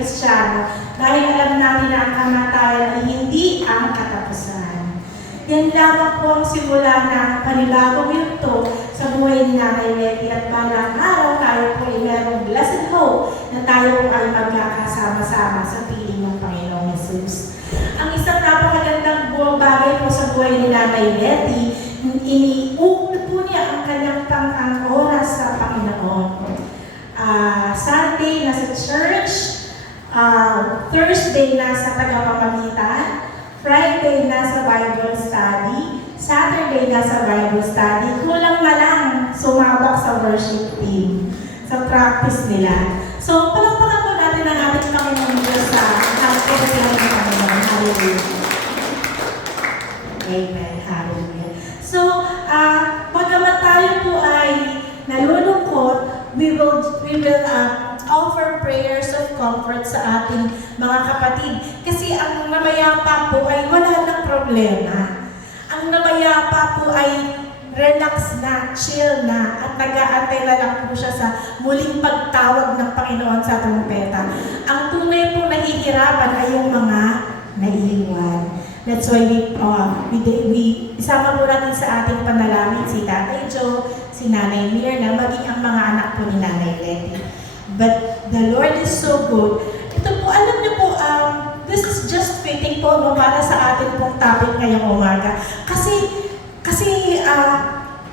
Kristiyano dahil alam natin na ang kamatayan ay hindi ang katapusan. Yan lamang po ang simula ng panibagong yugto sa buhay ni Nanay Letty at balang araw tayo po ay merong blessed hope na tayo ay magkakasama-sama sa piling ng Panginoong Jesus. Ang isang napakagandang bagay po sa buhay ni Nanay Letty, iniukol po niya ang kanyang oras sa Panginoon. Sunday na sa church, Thursday na sa tagapamagitan, Friday na sa Bible study, Saturday na sa Bible study, kulang na lang sumabak sa worship team, sa practice nila. So, palakpakan po natin ang ating Panginoon Diyos sa pagkakasya ng Panginoon. Hallelujah. Amen. Hallelujah. So, pagkamat tayo po ay nalulungkot, we will offer prayers of comfort sa ating mga kapatid. Kasi ang namayapa po ay wala ng problema. Ang namayapa po ay relax na, chill na, at nag-aantay na lang po siya sa muling pagtawag ng Panginoon sa trumpeta. Ang tunay po nahihirapan ay yung mga naiiwan. That's why we isama po natin sa ating panalangin si Tatay Joe, si Nanay Mirna, maging ang mga anak po ni Nanay Letty. But the Lord is so good. Ito po, alam niyo po, this is just fitting po no, para sa atin pong topic ngayong umaga. Kasi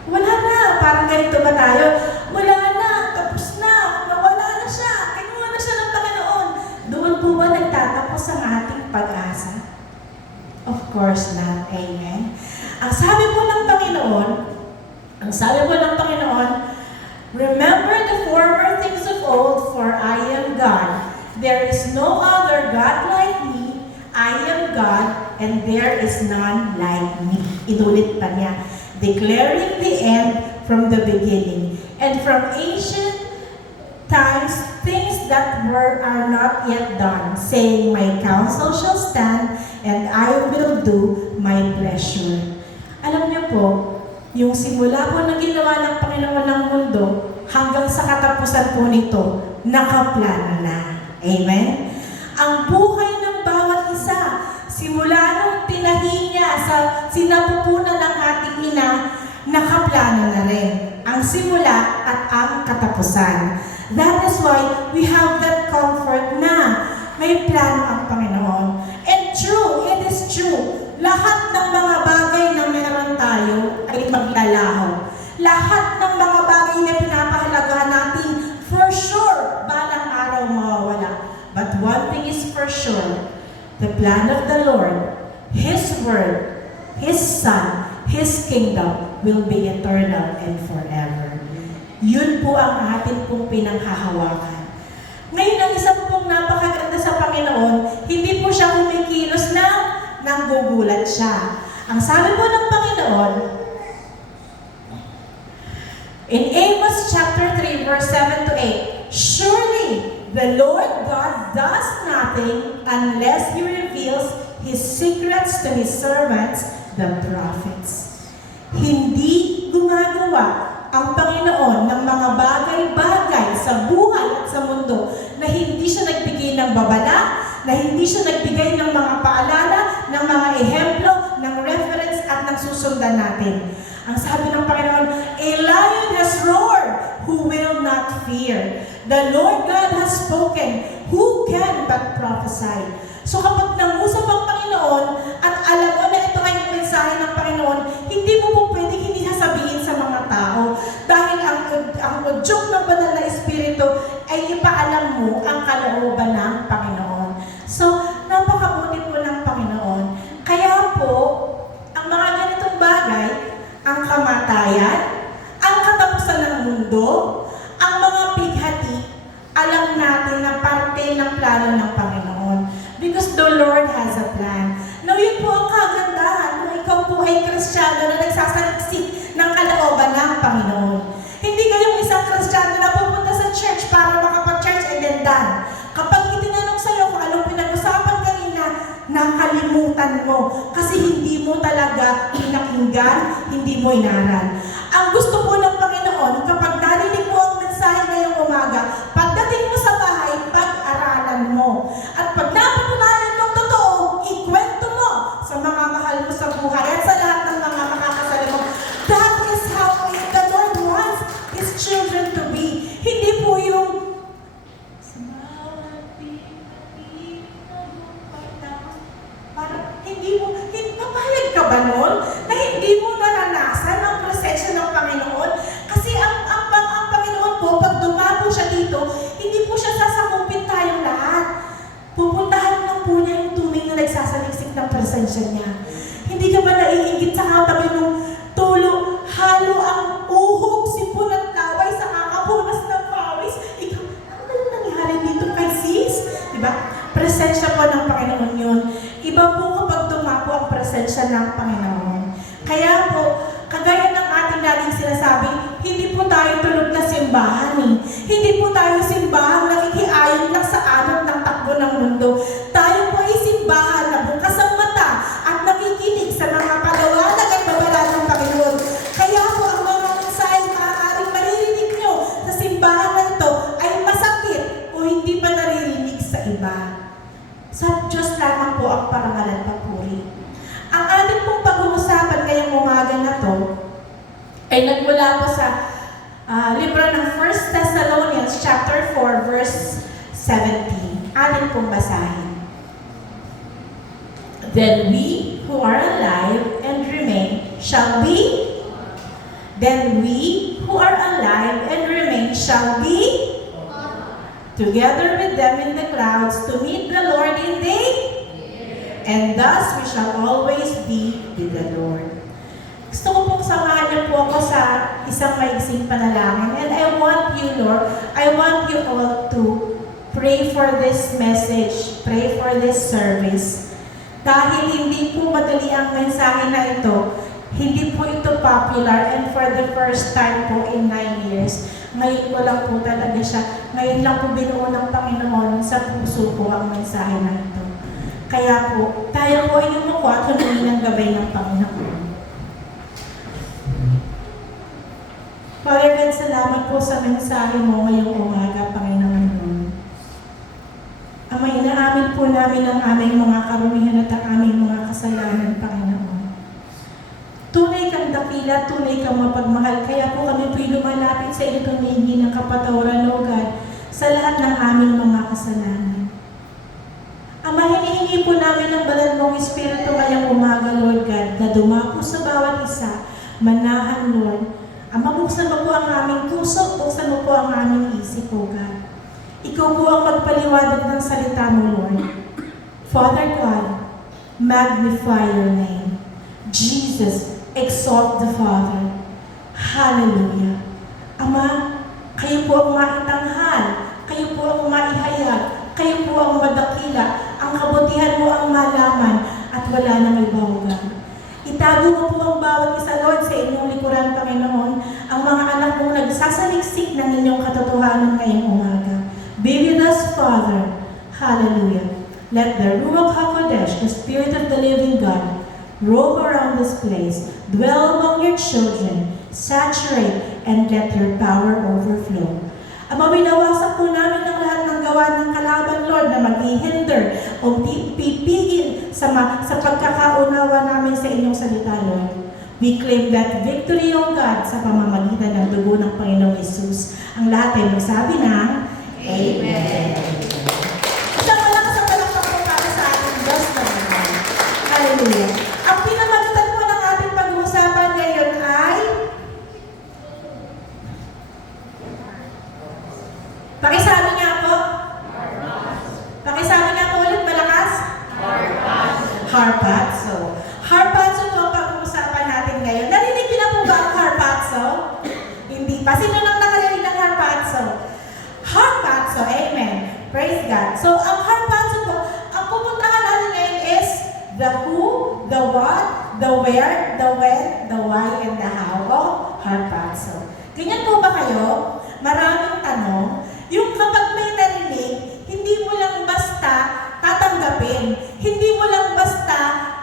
wala na, parang ganito ba tayo? Wala na, tapos na, nawala na siya, kinuha na siya ng Panginoon. Doon po ba nagtatapos ang ating pag-asa? Of course not. Amen. Ang sabi po ng Panginoon, remember the former things of old, for I am God. There is no other God like me. I am God, and there is none like me. Inulit pa niya. Declaring the end from the beginning. And from ancient times, things that are not yet done, saying, my counsel shall stand, and I will do my pleasure. Alam niyo po, yung simula po na ginawa ng Panginoon ng mundo, hanggang sa katapusan po nito, nakaplano na. Amen? Ang buhay ng bawat isa, simula nung tinahi niya sa sinapupunan ng ating ina, nakaplano na rin. Ang simula at ang katapusan. That is why we have that comfort na may plano ang Panginoon. And true, it is true. Lahat ng mga bagay na meron tayo ay maglalaho. Lahat ng mga bagay na pinapahalagahan natin, for sure, balang araw mawawala. But one thing is for sure, the plan of the Lord, His Word, His Son, His Kingdom will be eternal and forever. Yun po ang atin pong pinanghahawakan. Ngayon, ang isa pong napakaganda sa Panginoon, hindi po siya kumikilos na nanggugulat siya. Ang sabi po ng Panginoon, in Amos chapter 3, verse 7 to 8, surely the Lord God does nothing unless He reveals His secrets to His servants, the prophets. Hindi gumagawa ang Panginoon ng mga bagay-bagay sa buhay at sa mundo na hindi siya nagbigay ng babala, na hindi siya nagbigay ng mga paalala, ng mga ehemplo, ng reference at ng susundan natin. Ang sabi ng Panginoon, a lion has roared, who will not fear? The Lord God has spoken, who can but prophesy? So kapag nangusap ang Panginoon at alam mo na ito ay mensahe ng Panginoon, hindi mo po pwedeng hindi sasabihin sa mga tao. Dahil ang udyok ng banal na Espiritu ay ipaalam mo ang kalooban ng Panginoon. So, napakabuti po ng Panginoon. Kaya po, ang mga ganitong bagay, ang kamatayan, ang katapusan ng mundo, ang mga bighati, alam natin na parte ng plano ng Panginoon. Because the Lord has a plan. Now, yun po ang kagandahan kung ikaw po ay Kristiyano na nagsasaliksik ng kalooban ng Panginoon. Hindi kayong isang Kristiyano na pupunta sa church para makapag-church and then done. Kapag itinanong sa'yo kung anong pinag-usapan kanina, nakalimutan mo. Kasi hindi mo talaga pinakinggan, hindi mo inaral. Ang gusto po ng Panginoon, kapag narinig mo ang mensahe ngayong umaga, pagdating mo sa bahay, pag-aralan mo. di ba? Presensya po ng Panginoon yun. Iba po kapag dumapo ang presensya ng Panginoon. Kaya po, kagaya ng ating laging sinasabi, hindi po tayo tulog na simbahan eh. Hindi po tayo simbahan nakikiayon lang sa anot ng takbo ng mundo. Tayo po ay simbahan na bukas ang mata at nakikinig sa mga paliwanag at babala ng Panginoon. Kaya po ang mga mensahe na maaaring maririnig nyo sa simbahan na ito ay masakit o hindi pa naririnig sa iba. Sa Diyos lamang po ang parangal at papuri. Ang ating pong pag-uusapan ngayong umaga na to ay nagmula po sa libro ng 1 Thessalonians chapter 4 verse 17. Atin pong basahin. Then we who are alive and remain shall be together with them in the clouds to meet the Lord in the air. And thus we shall always be with the Lord. Gusto ko pong samahan niyo po ako sa isang maigsing panalangin. And I want you, Lord, I want you all to pray for this message, pray for this service. Dahil hindi po madali ang mensahe na ito, hindi po ito popular, and for the first time po in 9 years, ngayon ko lang po talaga siya, ngayon lang po binuo ng Panginoon sa puso ko ang mensahe na ito. Kaya po, tayo po ay yumuko at humingi ng gabay ng Panginoon. Father God, salamat po sa mensahe mo ngayong umaga, Panginoon. Ama, inaamin po namin ang aming mga karumihan at ang aming mga kasalanan, Panginoon. Tunay kang dakila, tunay kang mapagmahal, kaya po kami po'y lumalapit sa iyo tumingi ng kapatawaran, O God, sa lahat ng aming mga kasalanan. Ama, hinihingi po namin ang banal mong Espiritu ngayong umaga, Lord God, na dumapo sa bawat isa, manahan, Lord. Ama, buksan mo po ang aming puso, buksan mo po ang aming isip, O God. Ikaw po ang magpaliwanag ng salita mo, Lord. Father God, magnify your name. Jesus, exalt the Father. Hallelujah. Ama, kayo po ang maitanghal, kayo po ang maihayag, kayo po ang madakila, ang kabutihan mo ang malaman, at wala nang ibahugan. Itago mo po ang bawat isa, Lord, sa inyong likuran, Panginoon, ang mga anak mong nagsasaliksik ng inyong katotohanan ngayong umaga. Be with us, Father. Hallelujah. Let the Ruach HaKodesh, the Spirit of the living God, roam around this place, dwell among your children, saturate, and let your power overflow. Ama, winawasak po namin ang lahat ng gawa ng kalaban, Lord, na maghihinder o pipigil sa pagkakaunawa namin sa inyong salita, Lord. We claim that victory, O God, sa pamamagitan ng dugo ng Panginoong Hesus. Ang lahat ay magsabi ng Amen. Isang malakas ang palakpak po para sa ating Diyos na naman. Hallelujah. Ang pinamagitan po ng ating pag-uusapan ngayon ay pakisabi niya po. Pakisabi niya po ulit, malakas? Harpazo. Harpazo po ang pag-uusapan natin ngayon. Narinig niyo na po ba ang harpazo? Hindi pa. Sino nang nakarinig ng harpazo? Harpazo, amen. Praise God. So, ang harpazo po, ang pupuntahan natin ngayon is the who, the what, the where, the when, the why, and the how. Oh, harpazo. Ganyan po ba kayo? Maraming tanong. Yung kapag may narinig, hindi mo lang basta tatanggapin. Hindi mo lang basta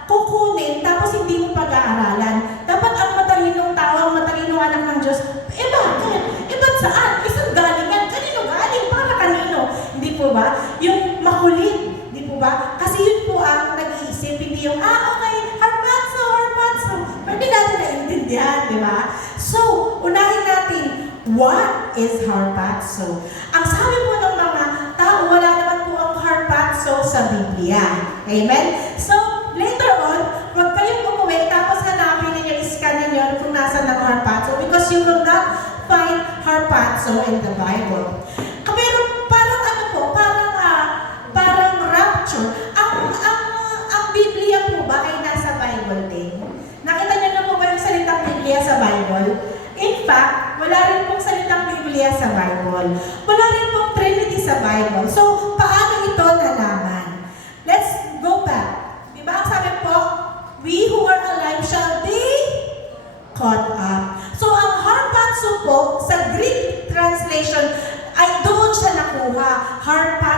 kukunin, tapos hindi mo pag-aaralan. Dapat ang matalinong tao, ang matalinong anak ng Diyos, bakit? Ba't saan? Saan galing yan? Kanino galing? Para kanino? Hindi po ba? Yung makulit, hindi po ba? Kasi yun po ang nag-iisip, hindi yung, okay, harpazo. Pwede natin naiintindihan, di ba? So, unahin natin, what is harpazo? Ang sabi po ng mga tao, wala naman po ang harpazo sa Biblia. Amen? So, later on, huwag kayong umuwi, tapos hanapin ninyo, iscan ninyo kung nasa ng harpazo, because you will not find harpazo in the Bible. Pero parang ano po, parang rapture. Ang Biblia po ba ay nasa Bible din? Nakita niyo na po ba yung salitang Biblia sa Bible? In fact, wala rin pong salitang Biblia sa Bible. Wala rin pong Trinity sa Bible. So, paano ito na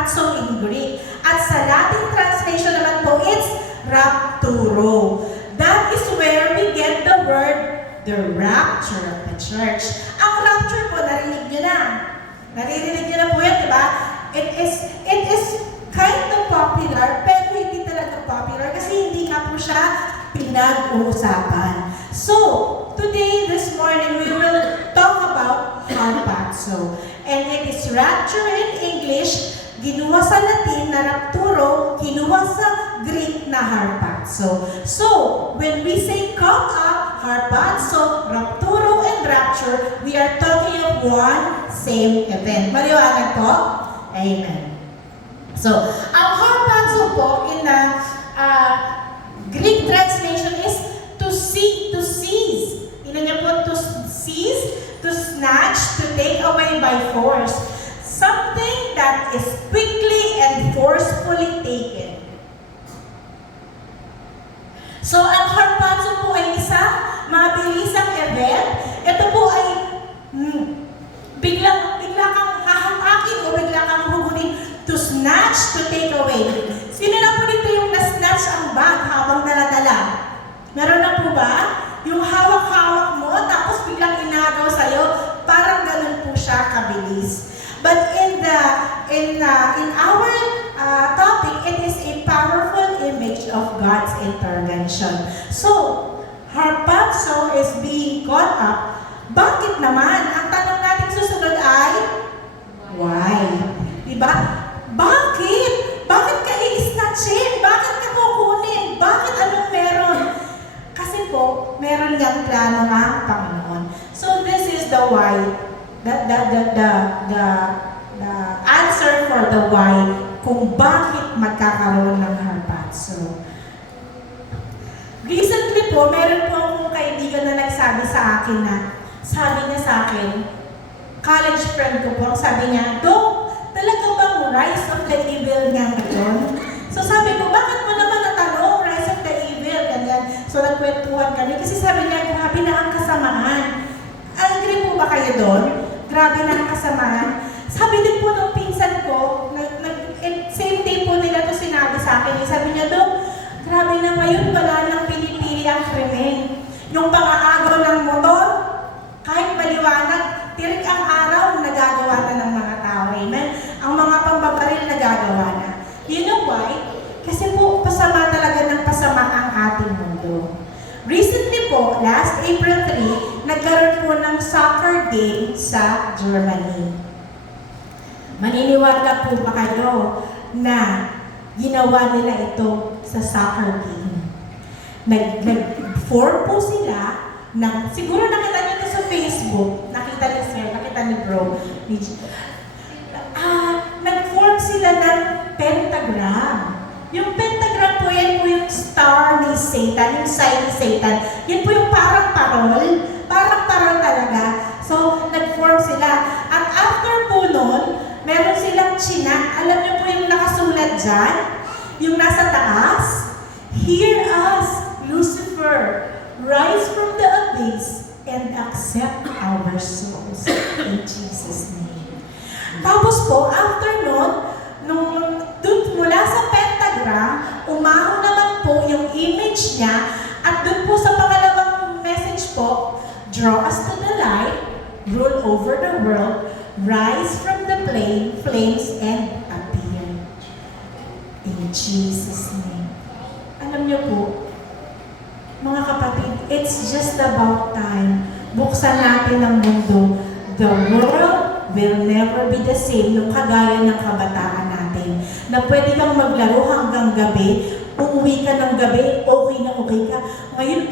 harpazo in Greek. At sa Latin translation naman po, it's rapturo. That is where we get the word, the rapture of the church. Ang rapture po, narinig nyo na. Naririnig nyo na po yan, di ba? It is kind of popular, pero hindi talaga popular kasi hindi nga po siya pinag-uusapan. So, today, this morning, we will talk about harpazo. And it is rapture in English, ginuha sa Latin na rapturo, kinuha sa Greek na harpazo. So, when we say come up, harpazo, rapturo, and rapture, we are talking of one same event. Maliwanag po? Amen. So, ang harpazo po in the Greek translation is to seize. Tingnan niyo po, to seize, to snatch, to take away by force. Something that is quickly and forcefully taken. So, ang harpazo po ay isang mabilisang event. Ito po ay bigla kang hahatakin o bigla kang hugutin. To snatch, to take away. Sino na po dito yung na-snatch ang bag habang daladala? Meron na po ba? Yung hawak-hawak mo, tapos biglang inagaw sa'yo, parang ganun po siya kabilis. But in our topic, it is a powerful image of God's intervention. So, harpazo is being caught up. Bakit naman? Ang tanong natin susunod ay, why? Diba? Bakit? Bakit ka i-snatchin? Bakit ka kukunin? Bakit anong meron? Kasi po, meron niyang plano ang Panginoon. So this is the why. The answer for the why kung bakit magkakaroon ng harpazo. Recently po, meron po akong kaibigan na nagsabi sa akin na, sabi niya sa akin, college friend ko po, sabi niya, Dok, talaga bang rise of the evil nga ngayon? So sabi ko, bakit mo naman natanong rise of the evil? Ganyan. So nagkwentuhan kami kasi sabi niya, grabe na ang kasamaan. Agree po ba kayo doon? Grabe na ang kasamaan. Sabi din po ng pinsan ko, same day po nila to sinabi sa akin. Sabi niya, Dok, grabe na ngayon, wala nang pinipili ang krimen. Yung pang-aagaw ng motor, kahit maliwanag, tirik ang araw, nagagawa na ng mga tao. Amen? Ang mga pambabaril nagagawa na. You know why? Kasi po, pasama talaga ng pasama ang ating mundo. Recently po, last April 3, nagkaroon po ng soccer game sa Germany. Maniniwala po ba kayo na ginawa nila ito sa soccer game? Nag-form po sila siguro nakita niyo ito sa Facebook, nakita ni Sir, nakita ni Bro, nag-form sila ng pentagram. Yung pentagram po, yan po yung star ni Satan, yung sign ni Satan. Yan po yung parang parol talaga. So, nag-form sila. At after po nun, meron silang chinak. Alam niyo po yung nakasulat dyan? Yung nasa taas, Hear us, Lucifer, rise from the abyss and accept our souls in Jesus' name. Tapos po, after nun, mula sa pentagram, umahon naman po yung image niya at dun po sa pangalawang message po, draw us to the light, rule over the world, rise from the flames and appear. In Jesus' name. Alam niyo po, mga kapatid, it's just about time. Buksan natin ang mundo. The world will never be the same nung kagaya ng kabataan natin. Na pwede kang maglaro hanggang gabi, uuwi ka ng gabi, okay na okay ka. Ngayon,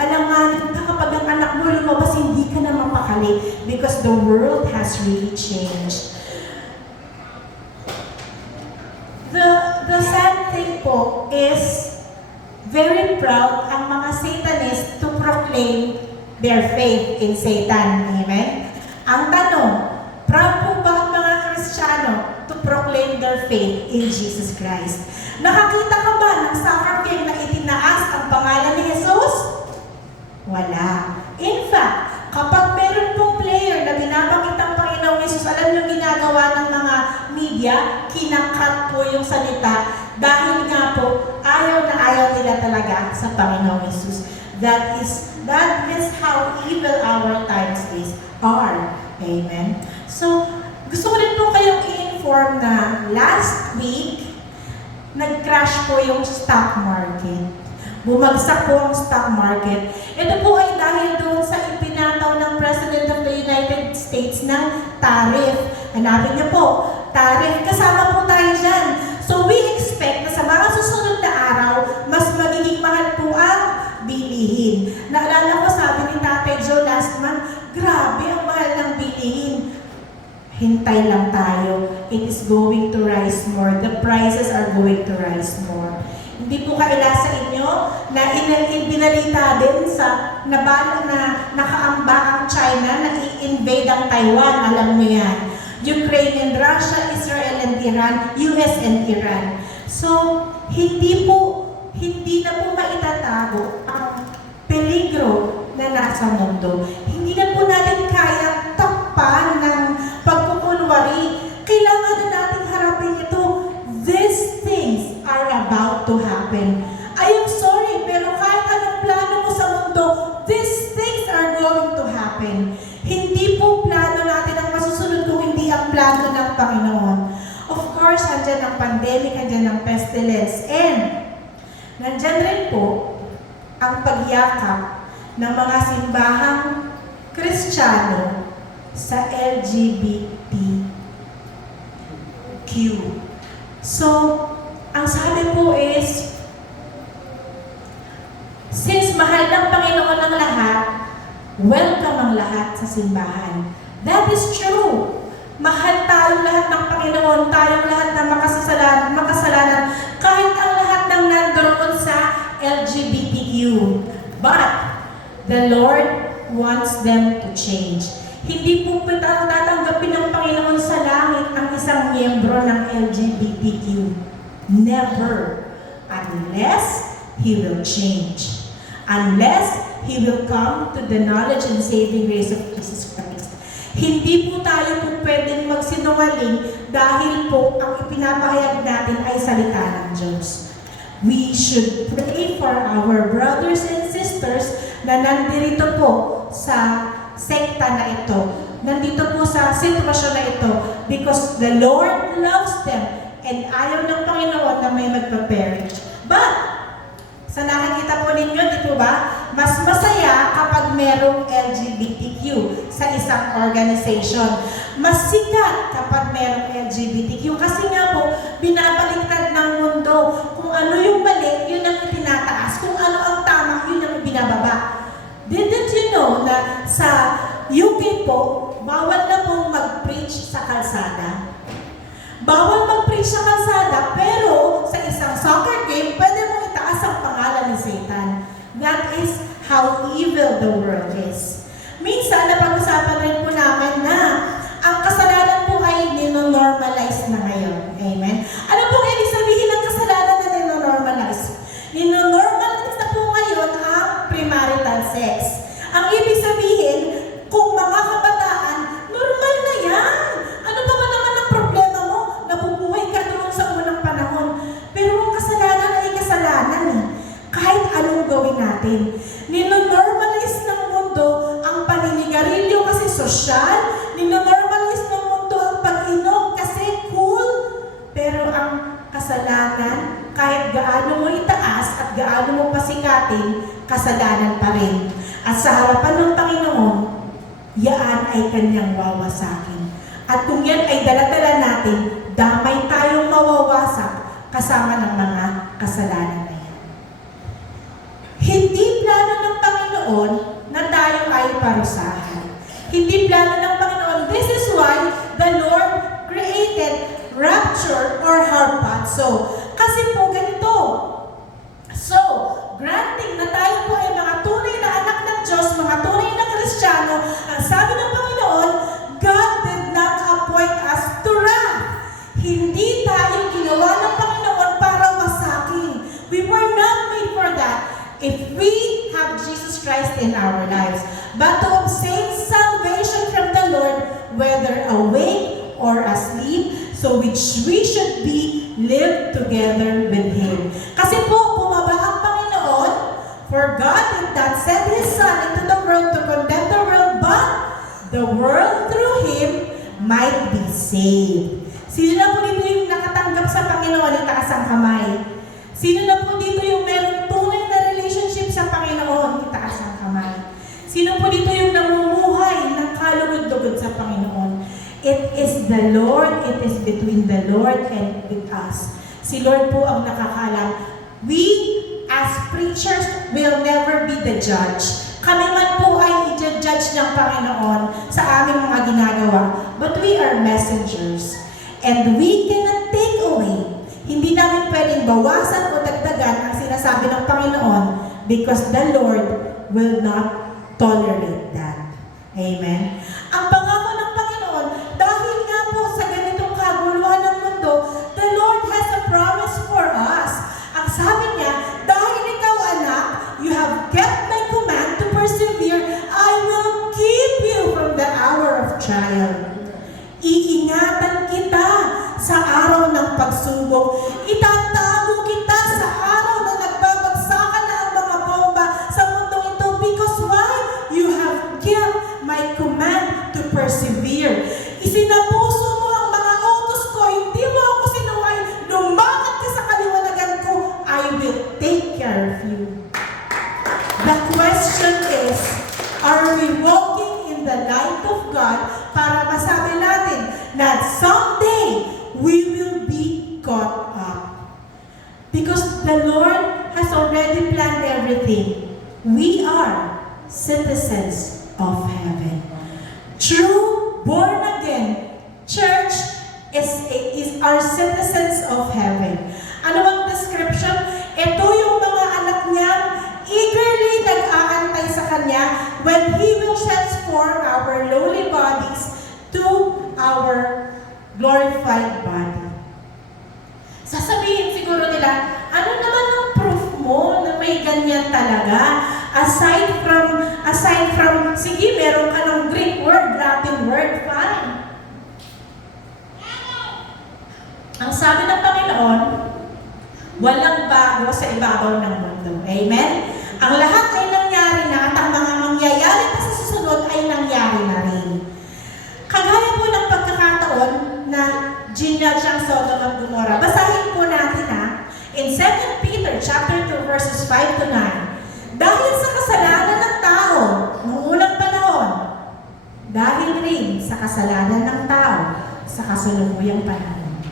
alanganin ka kapag ang anak mo lumabas, hindi ka na mapakali because the world has really changed. The sad thing po is very proud ang mga Satanists to proclaim their faith in Satan. Amen? Ang tanong, proud po ba ang mga Kristiyano to proclaim their faith in Jesus Christ? Nakakita ka ba ng soccer game na itinaas ang pangalan ni Jesus? Wala. In fact, kapag meron pong player na binabakit ang Panginoong Jesus, alam niyo ginagawa ng mga media, Biblia, kinakat po yung salita dahil nga po ayaw na ayaw nila talaga sa Panginoong Jesus. That is how evil our times are. Amen. So, gusto ko rin po kayong i-inform na last week, nag-crash po yung stock market. Bumagsak po ang stock market. Ito po ay dahil doon sa ipinataw ng President of the United States ng tariff. Hanapin niyo po, tariff. Kasama po tayo dyan. So we expect na sa mga susunod na araw, mas magiging mahal po ang bilihin. Naalala ko, sabi ni Tatay Joe last month, grabe ang mahal ng bilihin. Hintay lang tayo. It is going to rise more. The prices are going to rise more. Hindi po kaila sa inyo na binalita din sa nabala na nakaamba ang China na i-invade ang Taiwan. Alam niyo yan. Ukraine and Russia, Israel and Iran, US and Iran. So, hindi na po maitatago ang peligro na nasa mundo. Hindi na po natin kayang takpan ng pagkukunwari. Kailangan na natin harapin ito. These things are about to happen. I am sorry, pero kahit anong plano mo sa mundo, these things are going to happen. Hindi po plano natin ang masusunod kung hindi ang plano ng Panginoon. Of course, andyan ang pandemic, andyan ang pestilence, and nandyan rin po ang pagyakap ng mga simbahang Kristiyano sa LGBTQ. So, ang sabi po is, since mahal ng Panginoon ang lahat, welcome ang lahat sa simbahan. That is true. Mahal tayong lahat ng Panginoon, tayong lahat na makasalanan, kahit ang lahat ng nandoon sa LGBTQ. But, the Lord wants them to change. Hindi po tatanggapin ng Panginoon sa langit ang isang miyembro ng LGBTQ. Never. Unless He will change. Unless He will come to the knowledge and saving grace of Jesus Christ. Hindi po tayo po pwedeng magsinungaling dahil po ang ipinapahayag natin ay salita ng Diyos. We should pray for our brothers and sisters na nandito po sa sekta na ito. Nandito po sa sitwasyon na ito because the Lord loves them and ayaw ng Panginoon na may magpa-perish. But, sa nakikita po ninyo, di po ba, mas masaya kapag merong LGBTQ sa isang organization. Mas sikat kapag merong LGBTQ kasi nga po, binabaliktad ng mundo. Kung ano yung mali, yun ang itinataas. Kung ano ang tama, yun ang binababa. Didn't you know na sa UK po, bawal na pong mag-preach sa kalsada? Bawal mag-preach sa kalsada, pero sa isang soccer game, pwede mong itaas ang pangalan ni Satan. That is how evil the world is. Minsan, napag-usapan rin po namin na ang kasalanan po ay nino-normalize na ngayon. Amen? Ano pong ibig sabihin ng kasalanan na nino-normalize? Nino-normalize na po ngayon ang premarital sex. Ang ibig sabihin, kung mga kabataan, normal na yan. Ano pa ba naman ang problema mo? Nabubuhay ka doon sa unang panahon. Pero ang kasalanan ay kasalanan eh. Kahit anong gawin natin. Nino-normalize ng mundo ang paninigarilyo kasi sosyal. Nino-normalize ng mundo ang pag-inom kasi cool. Pero ang kasalanan, kahit gaano mo itaas at gaano mo pasikatin, kasalanan pa rin. At sa harapan ng Panginoon, yaan ay kanyang wawasakin. At kung yan ay daladala natin, damay tayong mawawasak kasama ng mga kasalanan na yan. Hindi plano ng Panginoon na tayo ay parusahan. Hindi plano ng Panginoon. This is why the Lord created rapture or harpazo. Kasi po ganito. So, granting na tayo po ay mga tunay na anak ng Diyos, mga tunay na Kristiyano, ang sabi ng Panginoon, God did not appoint us to wrath. Hindi tayo ginawa ng Panginoon para wasakin. We were not made for that if we have Jesus Christ in our lives. But to obtain salvation from the Lord, whether awake or asleep. so which we should be live together with Him. Kasi po, bumaba ang Panginoon, for God did not send His Son into the world to condemn the world, but the world through Him might be saved. Sino na po dito yung nakatanggap sa Panginoon, itaas ang kamay? Sino na po dito yung meron tunay na relationship sa Panginoon, itaas ang kamay? Sino po dito yung namumuhay ng kalugod-lugod sa Panginoon? It is the Lord, it is between the Lord and with us. Si Lord po ang nakakalam. We, as preachers, will never be the judge. Kami man po ay i-judge ng Panginoon sa aming mga ginagawa. But we are messengers. And we cannot take away. Hindi namin pwedeng bawasan o dagdagan ang sinasabi ng Panginoon because the Lord will not tolerate that. Amen? Ang pangako ng Panginoon, dahil nga po sa ganitong kaguluhan ng mundo, the Lord has a promise for us. Ang sabi niya, dahil ikaw anak, you have kept my command to persevere, I will keep you from the hour of trial. Iingatan kita sa araw ng pagsubok. Itatago kita sa araw na nagbabagsakan na ang mga bomba sa mundong ito. Because why? You have kept my command to persevere. Isinapuso mo ang mga utos ko. Hindi mo ako sinuway. Lumakad ka sa kaliwanagan ko. I will take care of you. The question is, are we walking in the light of God para masabi natin that someday we will be caught up? Because the Lord has already planned everything. We are citizens of heaven. True born-again church is our citizens of heaven. Ano ang description? Ito yung mga anak niya eagerly nag-aantay sa Kanya when He will transform our lowly bodies to our glorified body. Sasabihin siguro nila, ano naman ang proof mo na may ganyan talaga? Aside from, sige, meron ka ng Greek word, Latin word, fine. Ang sabi ng Panginoon, walang bago sa ibabaw ng mundo. Amen? Ang lahat ay nangyari na at ang mga mangyayari pa sa susunod ay nangyari na rin. Kagaya po ng pagkakataon na ginjudge ang Sodom at Gomorrah. Basahin po natin in 2 Peter chapter 2 verses 5 to 9. Dahil sa kasalanan ng tao noong unang panahon, dahil rin sa kasalanan ng tao sa kasalukuyang panahon,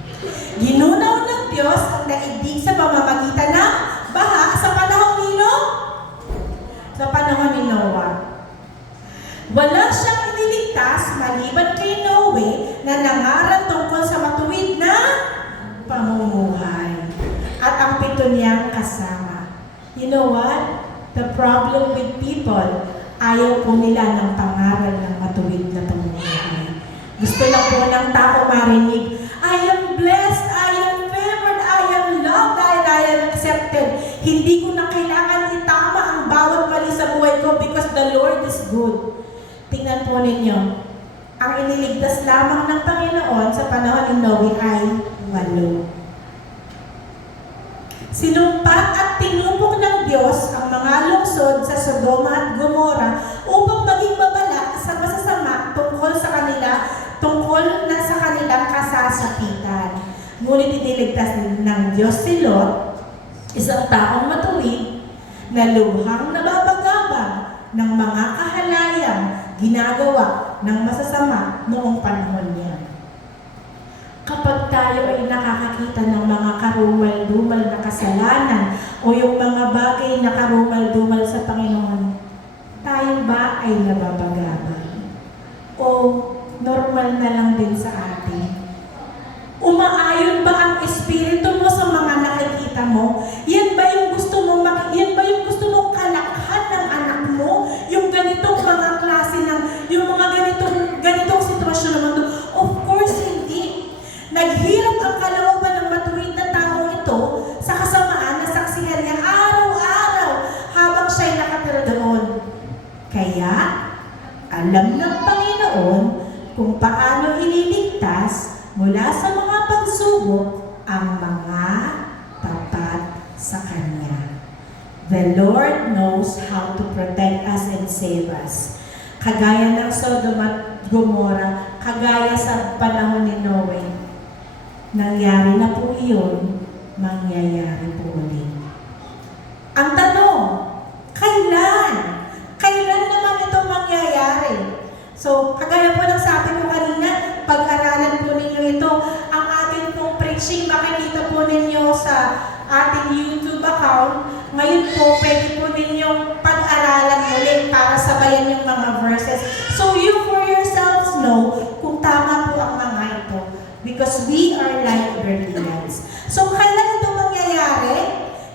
ginunaw ng Diyos ang daigdig sa pamamagitan ng baha sa panahon nino? Sa panahon ni Noah. Wala siyang iniligtas maliban kay Noe na nangaral tungkol sa matuwid na pamumuhay at ang 7 niyang kasama. You know what? The problem with people, ayaw po nila ng pangaral ng matuwid na pamumuhay. Gusto lang po ng tao marinig, I am blessed, I am favored, I am loved, I am accepted. Hindi ko na kailangan itama ang bawat mali sa buhay ko because the Lord is good. Tingnan po ninyo, ang iniligtas lamang ng Panginoon sa panahon ni Noe ay 8. Sinumpa at tinupok ng Diyos ang mga lungsod sa Sodoma at Gomorrah upang maging babala sa masasama tungkol na sa kanilang kasasapitan. Ngunit iniligtas ng Diyos si Lot, isang taong matuwid na lubhang nababagabang ng mga kahalayang ginagawa ng masasama noong panahon niya. Kapag tayo ay nakakakita ng mga karumal-dumal na kasalanan o yung mga bagay na karumal-dumal sa Panginoon, tayo ba ay nababagabang? O normal na lang din sa atin? Umaayon ba ang espiritu mo sa mga nakikita mo? Yan ba yung gusto mong kalakhan ng anak mo? Yung ganitong mga klase yung mga ganitong sitwasyon ng mundo? Of course, hindi. Naghirap ang kalooban ng matuwid na tao ito sa kasamaan na saksihan niya araw-araw habang siya'y nakatira doon. Kaya, alam ng Panginoon kung paano ililipat ang mga tapat sa Kanya. The Lord knows how to protect us and save us. Kagaya ng Sodom at Gomorrah, kagaya sa panahon ni Noe, nangyari na po iyon, mangyayari po ulit. Ang tanong, kailan? Kailan naman ito mangyayari? So, kagaya po ng sabi ko kanina, pag-aralan po ninyo ito, ang ating pong preaching, makikita po ninyo sa ating YouTube account. Ngayon po, pwede po ninyong pag-aralan ulit para sabayan yung mga verses. So, you for yourselves know kung tama po ang mga ito. Because we are like Bereans. So, kailan ito mangyayari?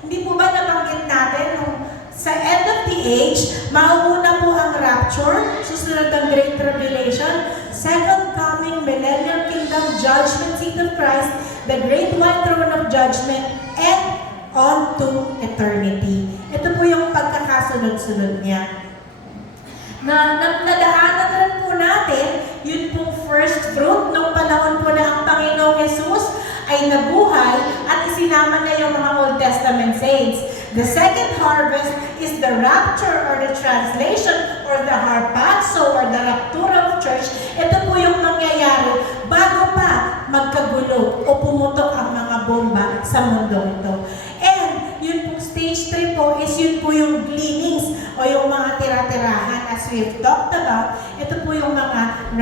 Hindi po ba nabanggit natin nung sa end of the age, mauuna po ang rapture, susunod ang Great Tribulation, second coming, millennial kingdom, judgment seat of Christ, the great white throne of judgment, and on to eternity. Ito po yung pagkakasunod-sunod niya. Nadaanan rin po natin, yun pong first fruit, nung panahon po na ang Panginoong Jesus ay nabuhay at isinama niya yung mga Old Testament saints. The second harvest is the rapture or the translation or the harpazo or the rapture of church. Ito po yung mangyayari bago pa magkagulo o pumutok ang mga bomba sa mundo ito. And yun po stage 3 po is yun po yung gleanings o yung mga tira-tirahan as we've talked about. Ito po yung mga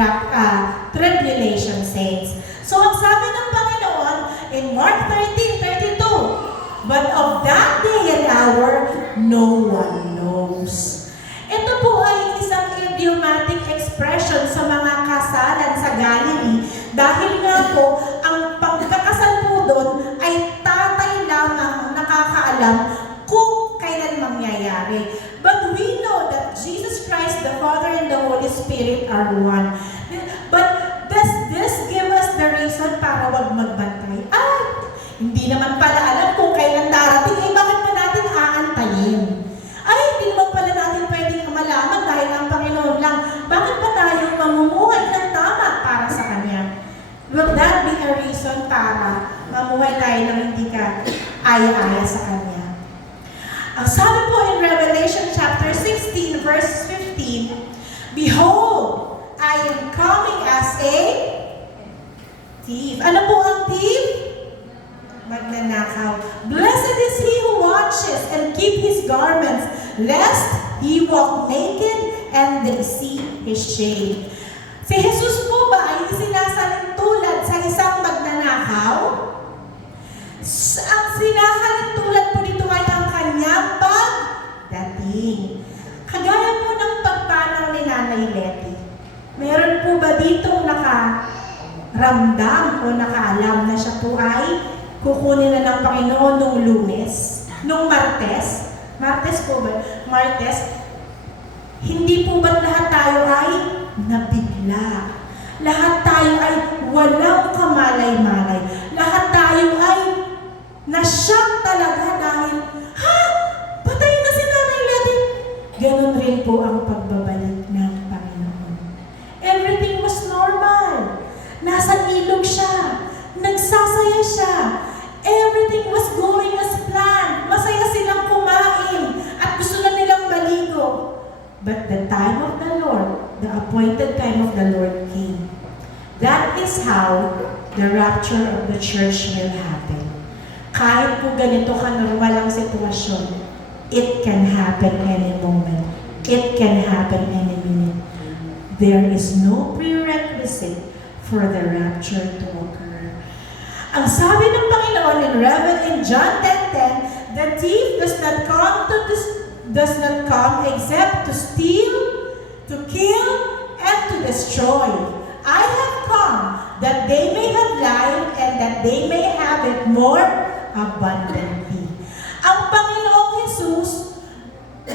tribulation saints. So ang sabi ng Panginoon in Mark 13:32, but of that day and hour, no one knows. Ito po ay isang idiomatic expression sa mga kasalan sa Galilee dahil nga po, ang pagkakasal po doon ay tatay lamang nakakaalam kung kailan mangyayari. But we know that Jesus Christ, the Father and the Holy Spirit are one. But does this give us the reason para wag magbantay? Hindi naman pala alam kung kailan darating, bakit pa natin aantayin? Hindi naman pala natin pwedeng malaman dahil ang Panginoon lang. Bakit pa tayo mamumuhay ng tama para sa Kanya? Will that be a reason para mamuhay tayo ng hindi ka aya-aya sa Kanya? Ang sabi po in Revelation chapter 16 verse 15, behold, I am coming as a thief. Ano po ang thief? Magnanakaw. Blessed is he who watches and keep his garments, lest he walk naked and they see his shame. Si Jesus po ba ay sinasaling tulad sa isang magnanakaw? Ang sinasaling tulad po dito ay ang kanyang pagdating. Kagaya po ng pagpanaw ni Nanay Letty. Meron po ba ditong nakaramdam o nakaalam na siya po ay kukunin na ng Panginoon nung Lunes, nung Martes? Martes po ba? Martes? Hindi po ba lahat tayo ay nabigla? Lahat tayo ay walang kamalay-malay. Lahat tayo ay na-shock talaga dahil, patay na si Nanay Letty. Ganon rin po ang pagbabalik ng Panginoon. Everything was normal. Nasa ilog siya. Nagsasaya siya. Everything was going as planned. Masaya silang kumain at gusto na nilang maligo. But the time of the Lord, the appointed time of the Lord came. That is how the rapture of the church will happen. Kahit po ganito ka-normal ang sitwasyon, it can happen any moment. It can happen any minute. There is no prerequisite for the rapture to occur. Ang sabi ng Panginoon in John 10:10, the thief does not come except to steal, to kill, and to destroy. I have come that they may have life and that they may have it more abundantly. Ang Panginoong Jesus,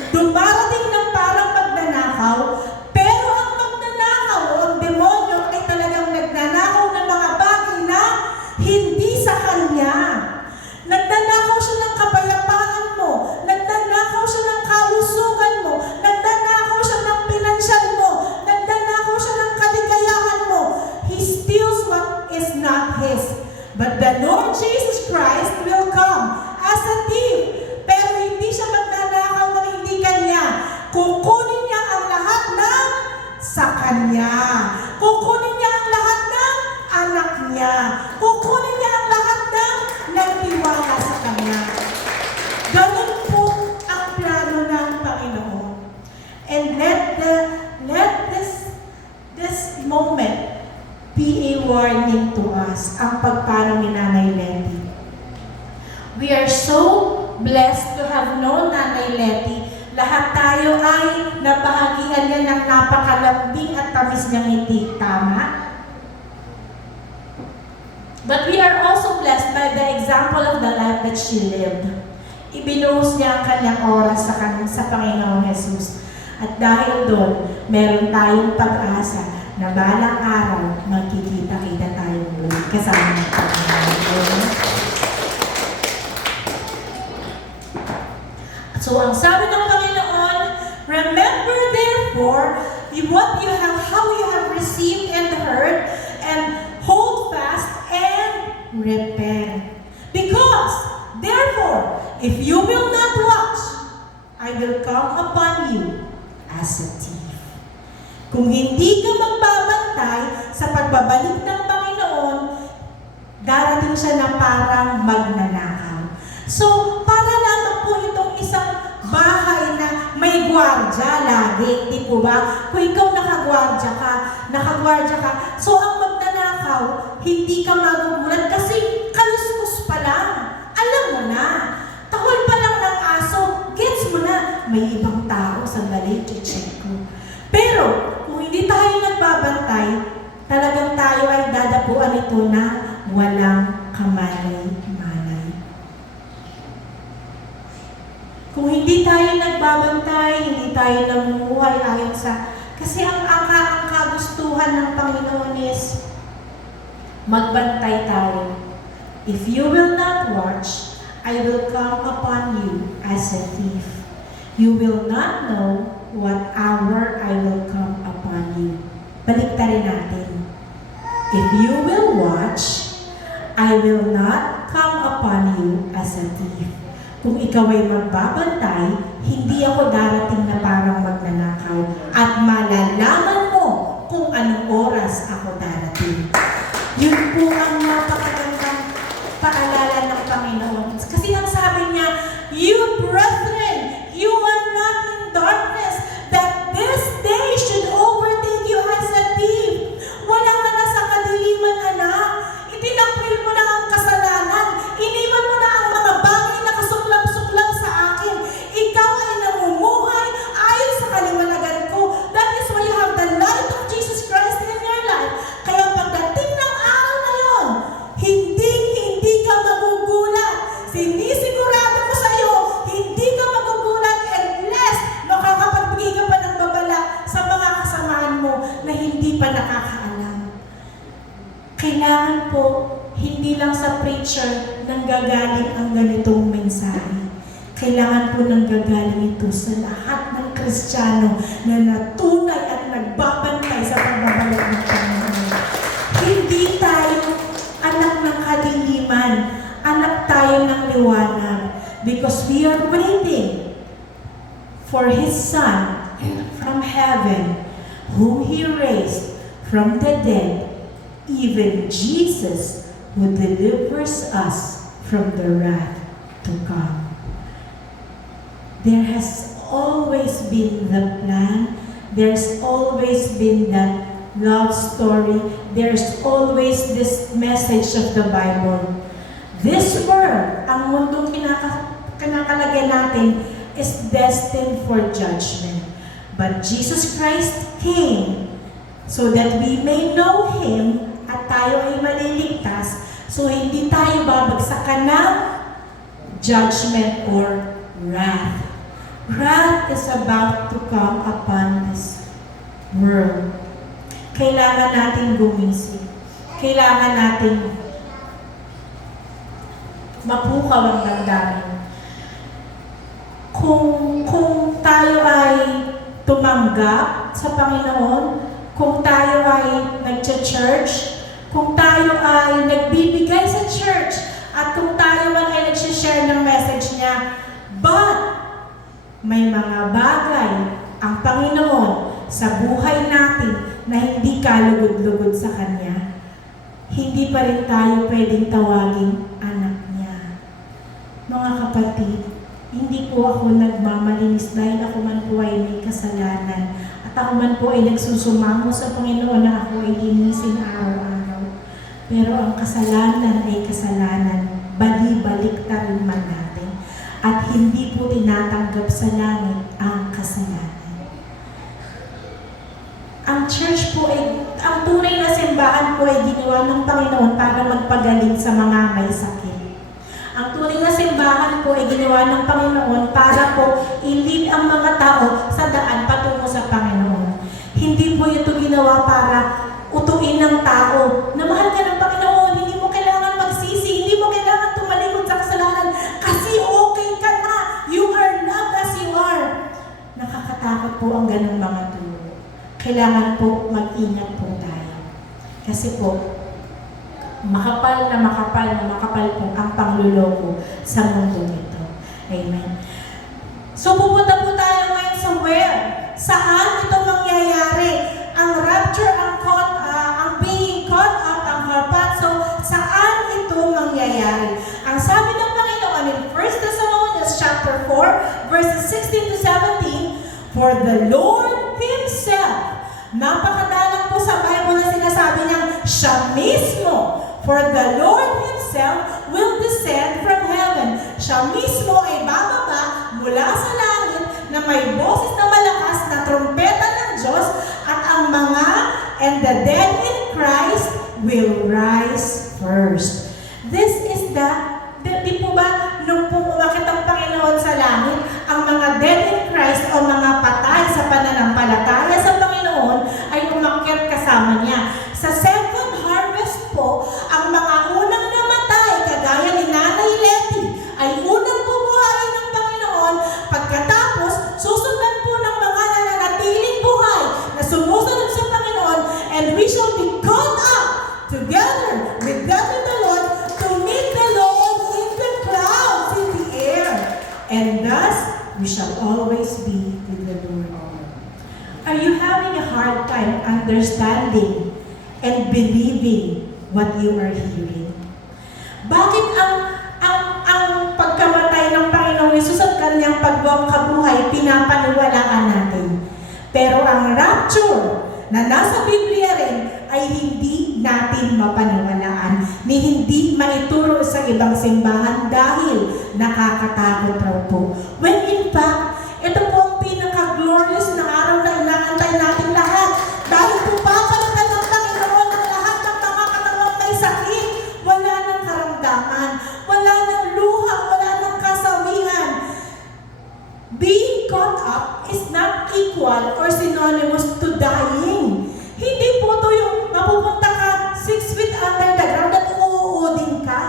dumarating ng parang magnanakaw, pero ang magnanakaw o ang demonyo ay talagang nagnanakaw ng mga bagay na hindi sa Kanya. Nagnanakaw siya ng kapayapaan mo. Nagnanakaw siya ng kalusugan mo. Nagnanakaw siya ng pinansyal mo. Nagnanakaw siya ng kaligayahan mo. He steals what is not His. But the Lord Jesus blessed to have known Nanay Letty. Lahat tayo ay nabahagian niya ng napakalambing at tamis niyang ngiti. Tama? But we are also blessed by the example of the life that she lived. Ibinuhos niya ang kanyang oras sa Panginoong Jesus. At dahil doon, meron tayong pag-asa na balang araw, magkikita-kita tayo muli kasama ng Panginoon. So, ang sabi ng Panginoon, remember therefore how you have received and heard, and hold fast and repent. Because, therefore, if you will not watch, I will come upon you as a thief. Kung hindi ka magbabantay sa pagbabalik ng Panginoon, darating siya na parang magnanakaw. So, para lamang po itong isang bahay na may gwardya lagi, di po ba? Kung ikaw nakagwardya ka, so ang magnanakaw, hindi ka magugulat kasi kaluskus pa lang. Alam mo na, tahol pa lang ng aso, gets mo na, may ibang tao, sandali, check ko. Pero, kung hindi tayo nagbabantay, talagang tayo ay dadapuan ito na walang kamalay-malay. Kung hindi tayo nagbabantay, hindi tayo namumuhay ayon sa... Kasi ang kagustuhan ng Panginoon is magbantay tayo. If you will not watch, I will come upon you as a thief. You will not know what hour I will come upon you. Baliktarin natin. If you will watch, I will not come upon you as a thief. Kung ikaw ay magbabantay, hindi ako darating na parang magnanakaw at malalaman mo kung anong oras ako darating. Yun po ang napakagandang paalala ng Panginoon. Kasi ang sabi niya, you brethren, you are not in darkness, that this day should overtake you as a thief. Wala ka na sa kadiliman, anak. Itinakwil mo na ang kasalanan. Iniwan mo na ang mga bagay na kasuklap-suklap sa akin. Ikaw ay namumuhay ayon sa kaliwanagan ko. That is why you have the light of Jesus Christ in your life. Kaya pagdating ng araw na yon, hindi ka magugulat. Sinisigurado ko sa iyo, hindi ka magugulat unless makakapagbigay ka pa ng babala sa mga kasamaan mo na hindi pa nakakaalam. Kailangan po, hindi lang sa preacher nanggagaling ang ganitong mensahe. Kailangan po nanggagaling ito sa lahat ng Kristiyano na natunay at nagbabantay sa pagbabalik ng Panginoon. Hindi tayo anak ng kadiliman, anak tayo ng liwanag, because we are waiting for His Son from heaven, whom He raised from the dead, even Jesus, who delivers us from the wrath to come. There has always been the plan. There's always been that love story. There's always this message of the Bible. This world, ang mundong kinakalagyan natin, is destined for judgment. But Jesus Christ came so that we may know Him at tayo ay maliligtas, so hindi tayo babagsakan ng judgment or wrath. Wrath is about to come upon this world. Kailangan natin gumising. Kailangan natin mapukaw ang damdamin. Kung tayo ay tumanggap sa Panginoon, kung tayo ay nag-church, kung tayo ay nagbibigay sa church, at kung tayo man ay nag-share ng message niya, but may mga bagay ang Panginoon sa buhay natin na hindi kalugod-lugod sa Kanya, hindi pa rin tayo pwedeng tawaging anak niya. Mga kapatid, hindi po ako nagmamalinis dahil ako man po ay may kasalanan at ako man po ay nagsusumamo sa Panginoon na ako ay ginising araw-araw. Pero ang kasalanan ay kasalanan, bali-balik na rin man natin. At hindi po tinatanggap sa langit ang kasalanan. Ang church po ay, ang tunay na simbahan po ay ginawa ng Panginoon para magpagaling sa mga may sakit. Ang tunay na simbahan po ay ginawa ng Panginoon para po i-lead ang mga tao sa daan patungo sa Panginoon. Hindi po ito ginawa para utuin ng tao na mahal ka ng Panginoon, hindi mo kailangan magsisi, hindi mo kailangan tumalikod sa kasalanan kasi okay ka na. You are loved as you are. Nakakatakot po ang ganung mga turo. Kailangan po mag-ingat po tayo. Kasi po, makapal po ang pangluloko sa mundo nito. Amen. So pupunta po tayo ngayon sa where? Saan ito mangyayari? Ang rapture, ang being caught up, ang harpat. So saan ito mangyayari? Ang sabi ng Panginoon in 1 Thessalonians chapter 4, verses 16 to 17, for the Lord Himself, napakadalang po sa Bible na sinasabi niyang siya mismo. For the Lord Himself will descend from heaven. Siya mismo ay bababa mula sa langit na may boses na malakas na trompeta ng Diyos at ang mga and the dead in Christ will rise first. This is di po ba nung pumakit ang Panginoon sa langit, ang mga dead in Christ o mga patay sa pananampalataya sa Panginoon ay umakyat kasama niya. Sa second harvest po, ang mga unang namatay, kagaya ni Nanay Letty, ay unang bubuhayin ng Panginoon. Pagkatapos, susundan po ng mga nananatiling buhay na sumusunod sa Panginoon, and we shall be caught up together with God in the Lord to meet the Lord in the clouds in the air. And thus, we shall always be with the Lord. Are you having a hard time understanding and believing what you are hearing? Bakit ang pagkamatay ng Panginoong Yesus at kanyang pagbuwang kabuhay pinapaniwalaan natin? Pero ang rapture na nasa Biblia rin ay hindi natin mapaniwalaan, ni hindi maituro sa ibang simbahan dahil nakakatakot raw po. When in fact, ito po ang pinaka-glorious na araw na inaantay natin lahat. Dahil po papalitan ng Panginoon ang lahat ng mga katawang may sakit. Wala ng karamdaman, wala ng luha, wala ng kasawian. Being caught up is not equal or synonymous to dying. Hindi po ito yung mapupunta ka 6 feet under the ground at uuudin ka.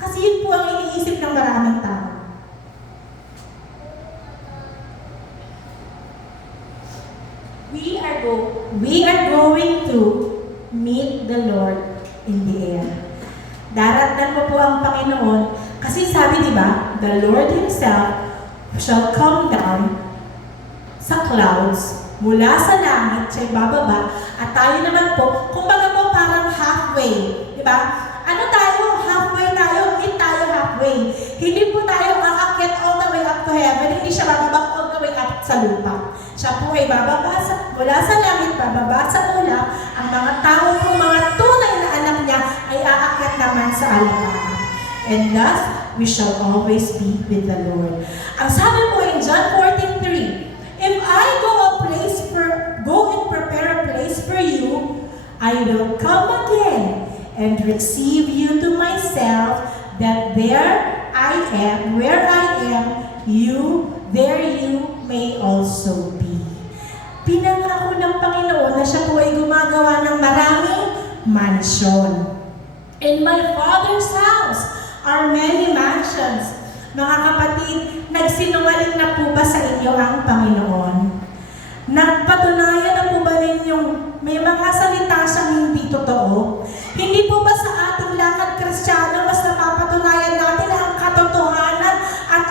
Kasi yun po ang iniisip ng maraming tao. We are going to meet the Lord in the air. Daratnan mo po ang Panginoon kasi sabi diba, the Lord Himself shall come down sa clouds, mula sa langit, siya'y bababa, at tayo naman po, kumbaga po parang halfway, diba? Ano tayo? Halfway tayo, meet tayo halfway. Hindi po tayo aakyat all the way up to heaven, hindi siya bababa all the way up sa lupa. Siya po ay bababa mula sa langit, bababa sa ulap, ang mga tao po, mga tunay na anak niya ay aakyat naman sa alapaap. And thus, we shall always be with the Lord. Ang sabi po in John 14:3, if I go and prepare a place for you, I will come again and receive you to myself, that where I am, there you may also be. Pinangako ng Panginoon na siya po ay gumagawa ng maraming mansion. In my Father's house are many mansions. Mga kapatid, nagsinungaling na po ba sa inyo ang Panginoon? Nagpatunayan na po ba ninyong may mga salita siyang hindi totoo? Hindi po ba sa ating lakad Kristiyano mas napapatunayan natin ang katotohanan at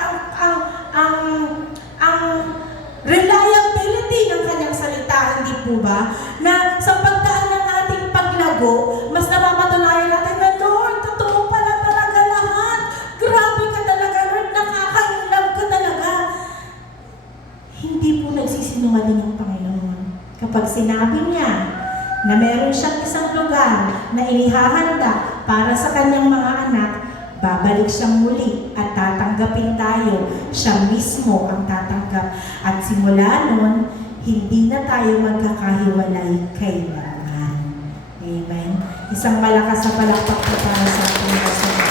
ang reliability ng kanyang salita, hindi po ba? Na sa pagdaan ng ating paglago, mas napapatunayan natin na, Lord, totoo pala talaga lahat. Grabe ka talaga, Lord, nakaka-inlove ka talaga. Hindi po nagsisinungaling ang Panginoon. Kapag sinabi niya na meron siyang isang lugar na inihahanda para sa kanyang mga anak, babalik siyang muli at tatanggapin tayo. Siya mismo ang tatanggap. At simula nun, hindi na tayo magkakahiwalay kailanman. Amen. Isang malakas na palakpak po para sa ating Panginoon.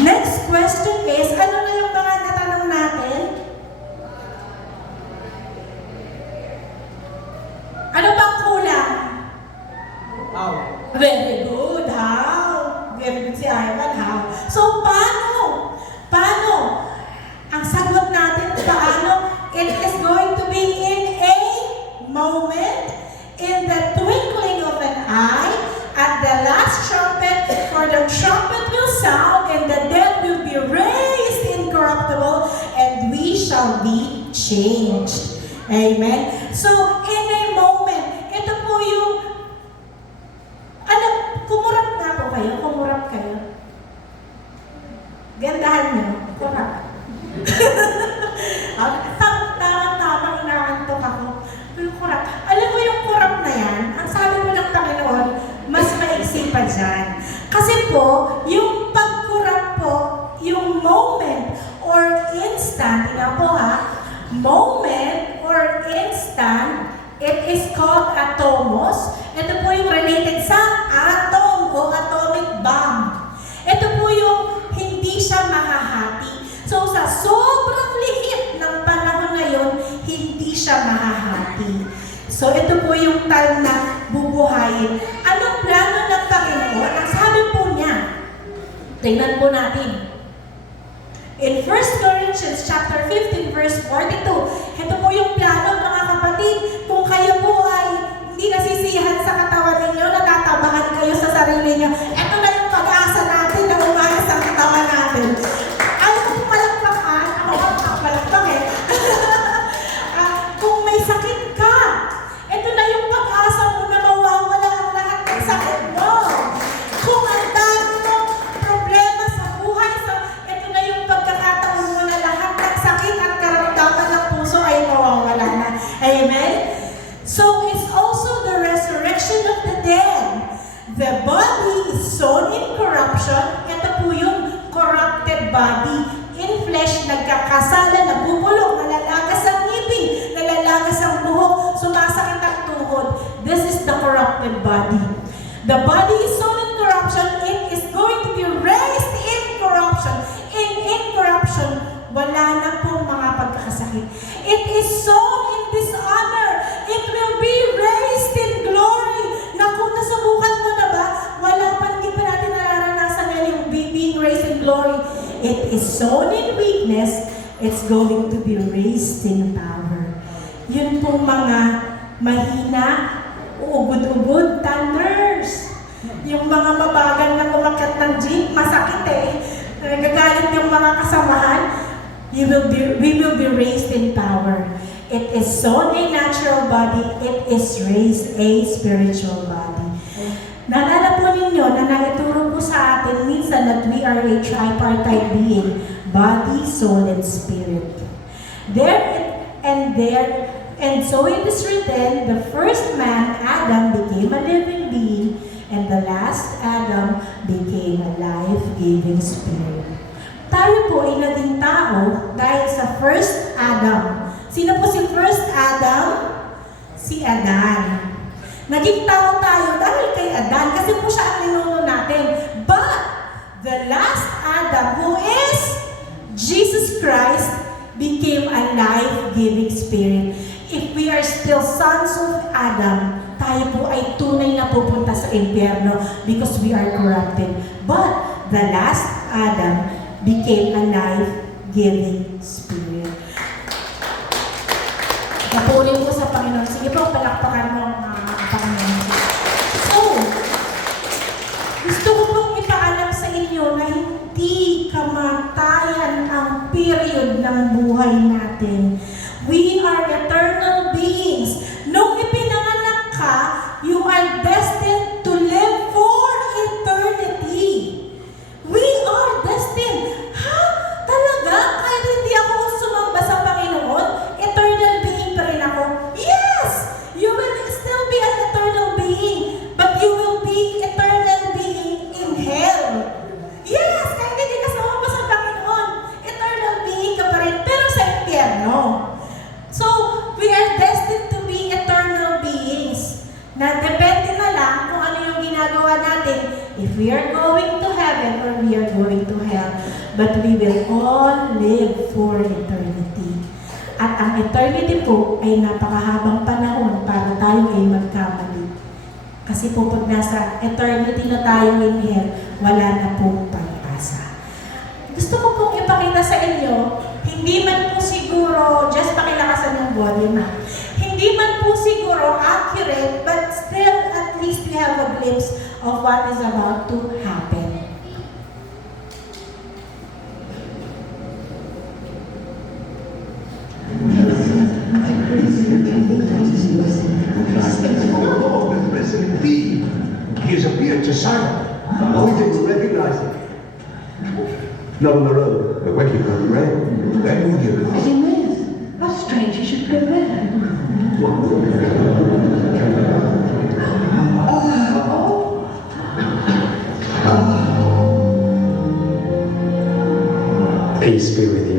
Next question is, ano na yung mga natanong natin? Ano bang kulang? How? Very good. How? Very good si Ivan. How? So, paano? Paano? Ang sagot natin, paano? It is going to be in a moment, in the twinkling of an eye, at the last trumpet, for the trumpet will sound, and the dead will be raised incorruptible, and we shall be changed. Amen? So, in a moment, ito po yung, ano, kumurap nga po kayo? Kumurap kayo? Gandahan nyo? Kurap. Tama-tama, inaantok ako. Yung kurap. Alam mo yung kurap na yan, ang sabi mo ng Panginoon, mas maiksi pa dyan. Kasi po, yung pagkurap po, yung moment or instant, tingnan po ha, moment or instant, it is called atomos. Ito po yung related sa atom o atomic bomb. Ito po yung hindi siya mahahati. So sa sobrang liit ng panahon ngayon, hindi siya mahahati. So ito po yung time na bubuhayin. Anong plano ng Panginoon? Ang sabi po niya, tingnan po natin. In 1 Corinthians chapter 15 verse 42, ito po yung plano mga kapatid. Kung kayo po ay hindi nasisiyahan sa katawan ninyo, natatabahan kayo sa sarili niyo, ito na yung pag-asa natin na umayos ang katawan natin. Ayaw ko palakpakan, ako ang palakpak eh. Kung may sakit ka, ito na yung pag-asa mo na mawawala ang lahat ng sakit mo. Kung ang dami mong problema sa buhay, ito na yung pagkakataon mo na lahat ng sakit at karamdaman ng puso ay mawawala na. Amen? So it's also the resurrection of the dead. The body is sown in corruption. Ito po yung corrupted body. In flesh, nagkakasala, nabubulok, nalalagas ang ngipin, nalalagas ang buhok, sumasakit ang tuhod. This is the corrupted body. The body is sown in corruption. It is going to be raised in corruption. In incorruption, wala na pong mga pagkakasakit. It is sown in dishonor. It will be raised in glory. Naku, nasubukan mo na ba? Wala pa, hindi pa natin nararanasan yan yung being raised in glory. It is sown in weakness. It's going to be raised in power. Yun pong mga mahina, ugod-ugod, thunders. Yung mga mabagal na umakyat ng jeep, masakit eh. Nagagalit yung mga kasamahan. We will be raised in power. It is sown a natural body. It is raised a spiritual body. Naalala po ninyo na naituro po sa atin minsan that we are a tripartite being. Body, soul, and spirit. And so it is written, the first man, Adam, became a living being, and the last Adam became a life-giving spirit. Tayo po ay naging tao dahil sa first Adam. Sino po si first Adam? Si Adan. Naging tao tayo dahil kay Adan kasi po siya ang ninuno natin. But the last Adam, who is Jesus Christ, became a life-giving spirit. If we are still sons of Adam, tayo po ay tunay na pupunta sa impyerno because we are corrupted. But the last Adam became a life-giving spirit. Napunin po sa Panginoon. Sige po, palakpakan mo ang Panginoon. So, gusto ko pong ipaalam sa inyo na hindi kamatayan ang period ng buhay natin. We are eternal beings. Nung ipinanganak ka, you are destined to live for eternity. We are destined. Ha? Talaga? Kahit hindi ako sumamba sa Panginoon, eternal being pa rin ako? Yes! You will still be an eternal being, but you will be eternal being in hell. but we will all live for eternity. At ang eternity po ay napakahabang panahon para tayo ay magkamali. Kasi po pag nasa eternity na tayo in hell, wala na pong pag-asa. Gusto ko pong ipakita sa inyo, hindi man po siguro, just pakilakasan ng volume ha, hindi man po siguro accurate, but still at least we have a glimpse of what is about to happen. He has appeared to Simon. We didn't recognize him. Not on the road, but when he got the rain, then we knew. As in Wales. How strange he should go there. Peace be with you.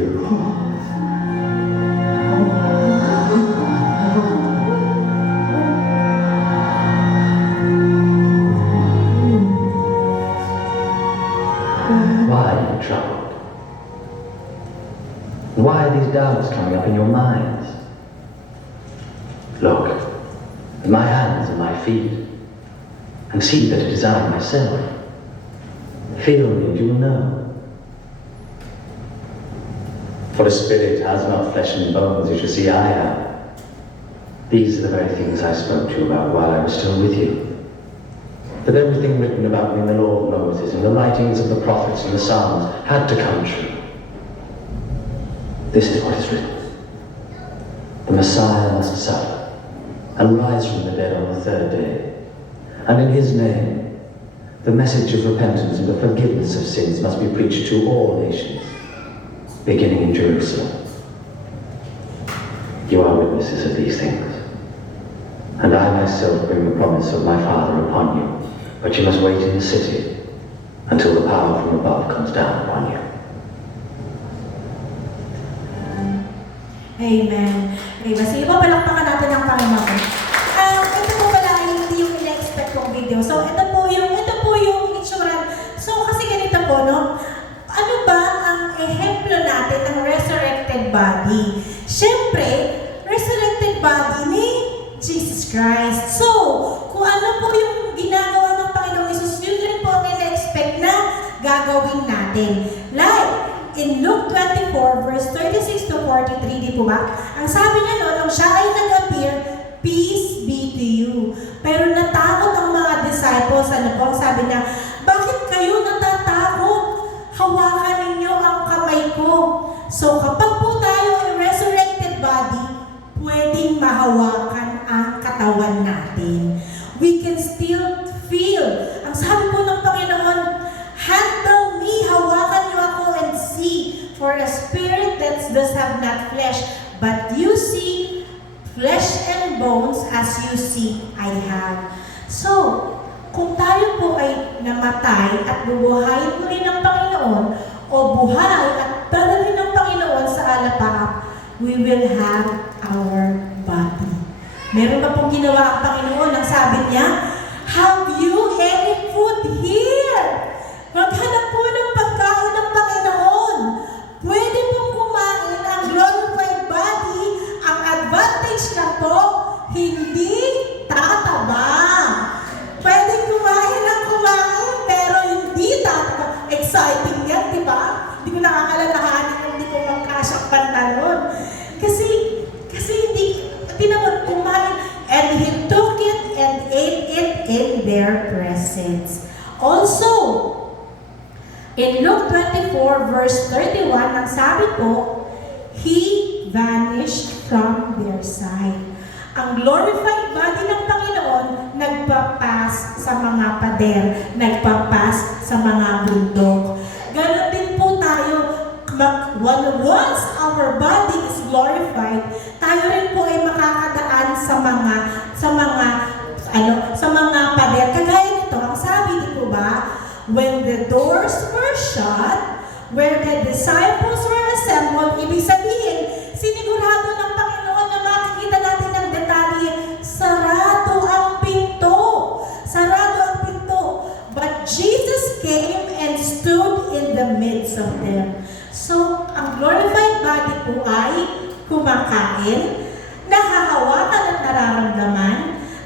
Why are you troubled? Why are these doubts coming up in your minds? Look at my hands and my feet, and see that it is I myself. Feel me, and you will know. For a spirit has not flesh and bones, as you see I have. These are the very things I spoke to you about while I was still with you. That everything written about me in the law of Moses, and the writings of the prophets and the Psalms had to come true. This is what is written. The Messiah must suffer, and rise from the dead on the third day. And in his name, the message of repentance and the forgiveness of sins must be preached to all nations, beginning in Jerusalem. You are witnesses of these things. And I myself bring the promise of my Father upon you. But you must wait in the city until the power from above comes down upon you. Amen. Amen. Sige po, palakpakan natin ang Panginoon. Ito po pala ay hindi yung ina-expect kong video. So, ito po yung itsura. So, kasi ganito po, no? Ano ba ang ehemplo natin ng resurrected body? Siyempre, resurrected body ni Jesus Christ. So, kung ano po yung ginagawa ng Panginoong Jesus, yun rin po ang ina-expect na gagawin natin. Like, in Luke 24, verse 36 to 43, di po ba? Ang sabi niya no, nung siya ay nag-appear, peace be to you. Pero natakot ang mga disciples, ano po, ang sabi niya, bakit kayo natatakot? Hawakan ninyo ang kamay ko. So kapag po tayo ay resurrected body, pwedeng mahawakan ang katawan natin. We can still feel. Ang sabi po ng Panginoon, handle me, hawakan niyo ako and see. For a spirit that does have not flesh, but you see flesh and bones as you see I have. So, kung tayo po ay namatay at bubuhayin muli ng Panginoon, o buhay at dadalhin ng Panginoon sa alapaap, we will have our body. Meron pa pong ginawa ang Panginoon. Ang sabi niya, have you any food here? Maghanap po ng pagkain ng Panginoon. Pwede pong kumain ang glorified body. Ang advantage na po, hindi tataba. Pwede kumain ng kumain, pero hindi tataba. Exciting yan, di ba? Hindi ko nakakalalahanin yung hindi ko magkasyang pantalon. Kasi hindi, tinawag kumain. And he took it and ate it in their presence. Also, in Luke 24, verse 31, ang sabi po, he vanished from their sight. Ang glorified body ng Panginoon, nagpapas sa mga pader, nagpapas sa mga bundok. Ganon din po tayo, once our body is glorified, tayo rin po ay makakadaan sa mga pader. Kagaya nito, ang sabi nito ba, when the doors were shut, where the disciples were assembled, ibig sabihin, sinigurado ng Panginoon na makikita natin ng detalye, sarado ang pinto. Sarado ang pinto. But Jesus came and stood in the midst face of them. So, ang glorified body po ay kumakain, nahahawakan at nararamdaman,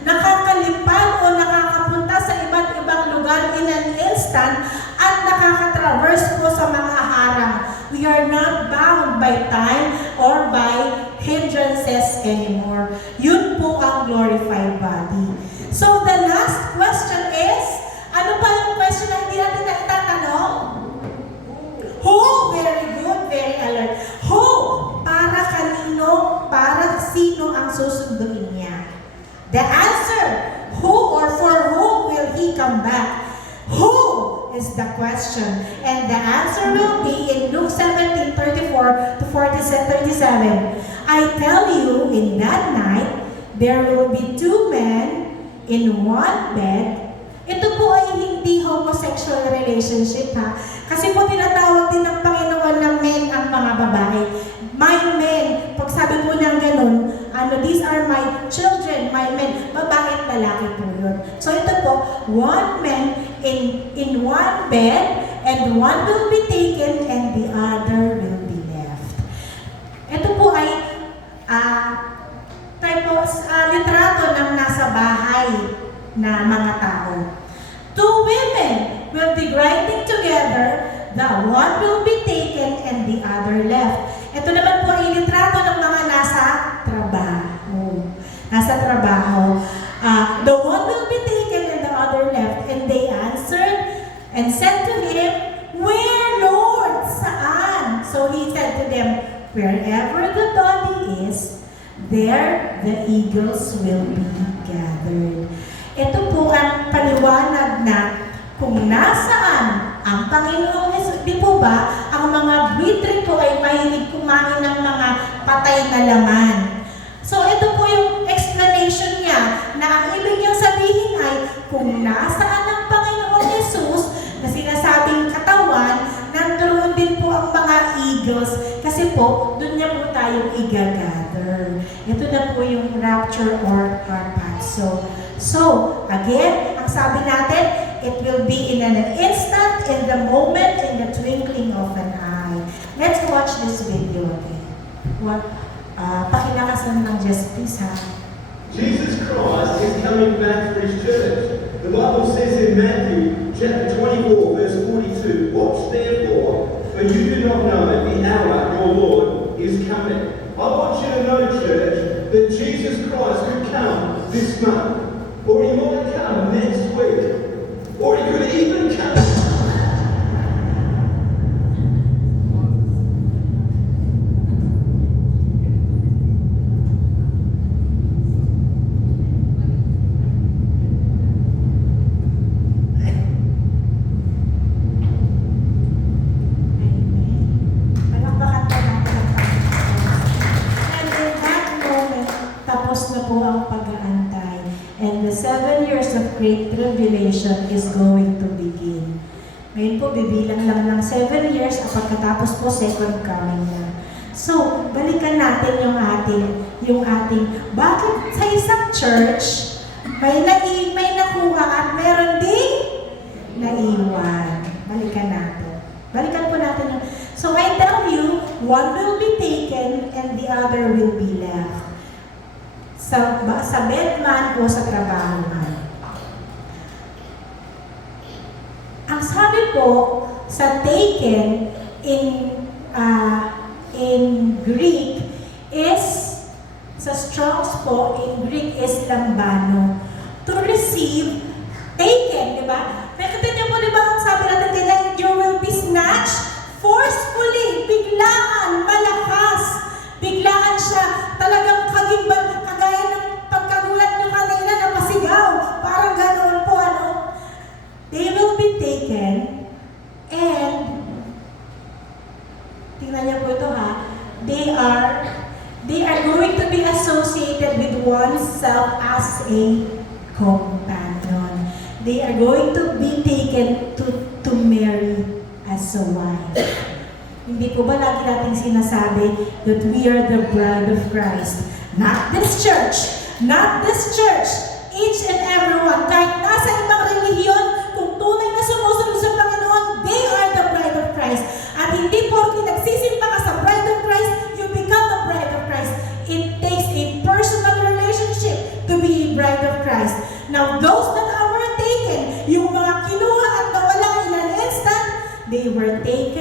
nakakalipad o nakakapunta sa iba't ibang lugar in an instant, at nakakatraverse po sa mga harang. We are not bound by time or by hindrances anymore. Yun po ang glorified body. So the last question is, ano pa yung question na hindi natin na itatanong? Who? Very good, very alert. Who? Para kanino, para sino ang susunduin niya? The answer, who or for whom will he come back? Who is the question? And the answer will be in Luke 17:34 to 37. I tell you, in that night, there will be two men in one bed. Ito po ay hindi homosexual relationship, ha? Kasi po tinatawag din ng Panginoon na men ang mga babae. My men, pag sabi po niyang ganun, these are my children, my men, babae at lalaki po yun. So ito po, one man in one bed, and one will be taken and the other will be left. Ito po ay litrato ng nasa bahay na mga tao. Two women will be grinding together, the one will be taken and the other left. Ito naman po ay litrato ng mga nasa trabaho. Nasa trabaho. The one will be taken and the other left. And they answered and said to him, "Where, Lord? Saan?" So he said to them, "Wherever the body is, there the eagles will be gathered." Ito po ang paliwanag na kung nasaan ang Panginoong Hesus. Di po ba, ang mga buwitre po ay mahilig kumain ng mga patay na laman. So ito po yung explanation niya na ang ibig niyang sabihin ay kung nasaan ang Panginoong Hesus na sinasabing katawan, nandoon din po ang mga eagles kasi po, doon niya po tayong igagather. Ito na po yung rapture or harpazo. So, again, ang sabi natin, it will be in an instant, in the moment, in the twinkling of an eye. Let's watch this video again. Pakilakasan ng Jess, please, ha? Jesus Christ is coming back for his church. The Bible says in Matthew chapter 24, verse 42, "Watch therefore, for you do not know the hour your Lord is coming." I want you to know, church, that Jesus Christ could come this month, or he might come next week, or he could even come. Palakpakan po natin ang Panginoon. And in that moment, tapos na po ang pag-aantay. And the 7 years of great tribulation is going to begin. Ngayon po, bibilang lang ng 7 years at pagkatapos po, second coming na. So, balikan natin yung ating, bakit sa isang church, may nakuha at meron ding naiwan. Balikan natin. Balikan po natin yung, so I tell you, one will be taken and the other will be left. Sa bed man o sa trabaho man. Ang sabi po sa taken in Greek is, sa Strong's po, in Greek is lambano. To receive, taken, di ba? Nakita niyo po, di ba, ang sabi natin kaya, you will be snatched forcefully, biglaan, malakas. Biglaan siya, talagang kagaya ng pagkagulat nyo kanina na pasigaw. Parang ganoon po, ano? They will be taken and tingnan niyo po ito, ha? They are going to be associated with oneself as a companion. They are going to be taken to marry as a wife. Hindi po ba lagi nating sinasabi that we are the bride of Christ? Not this church. Not this church. Each and everyone, kahit nasa ibang relihiyon, kung tunay na sumusunod sa Panginoon, they are the bride of Christ. At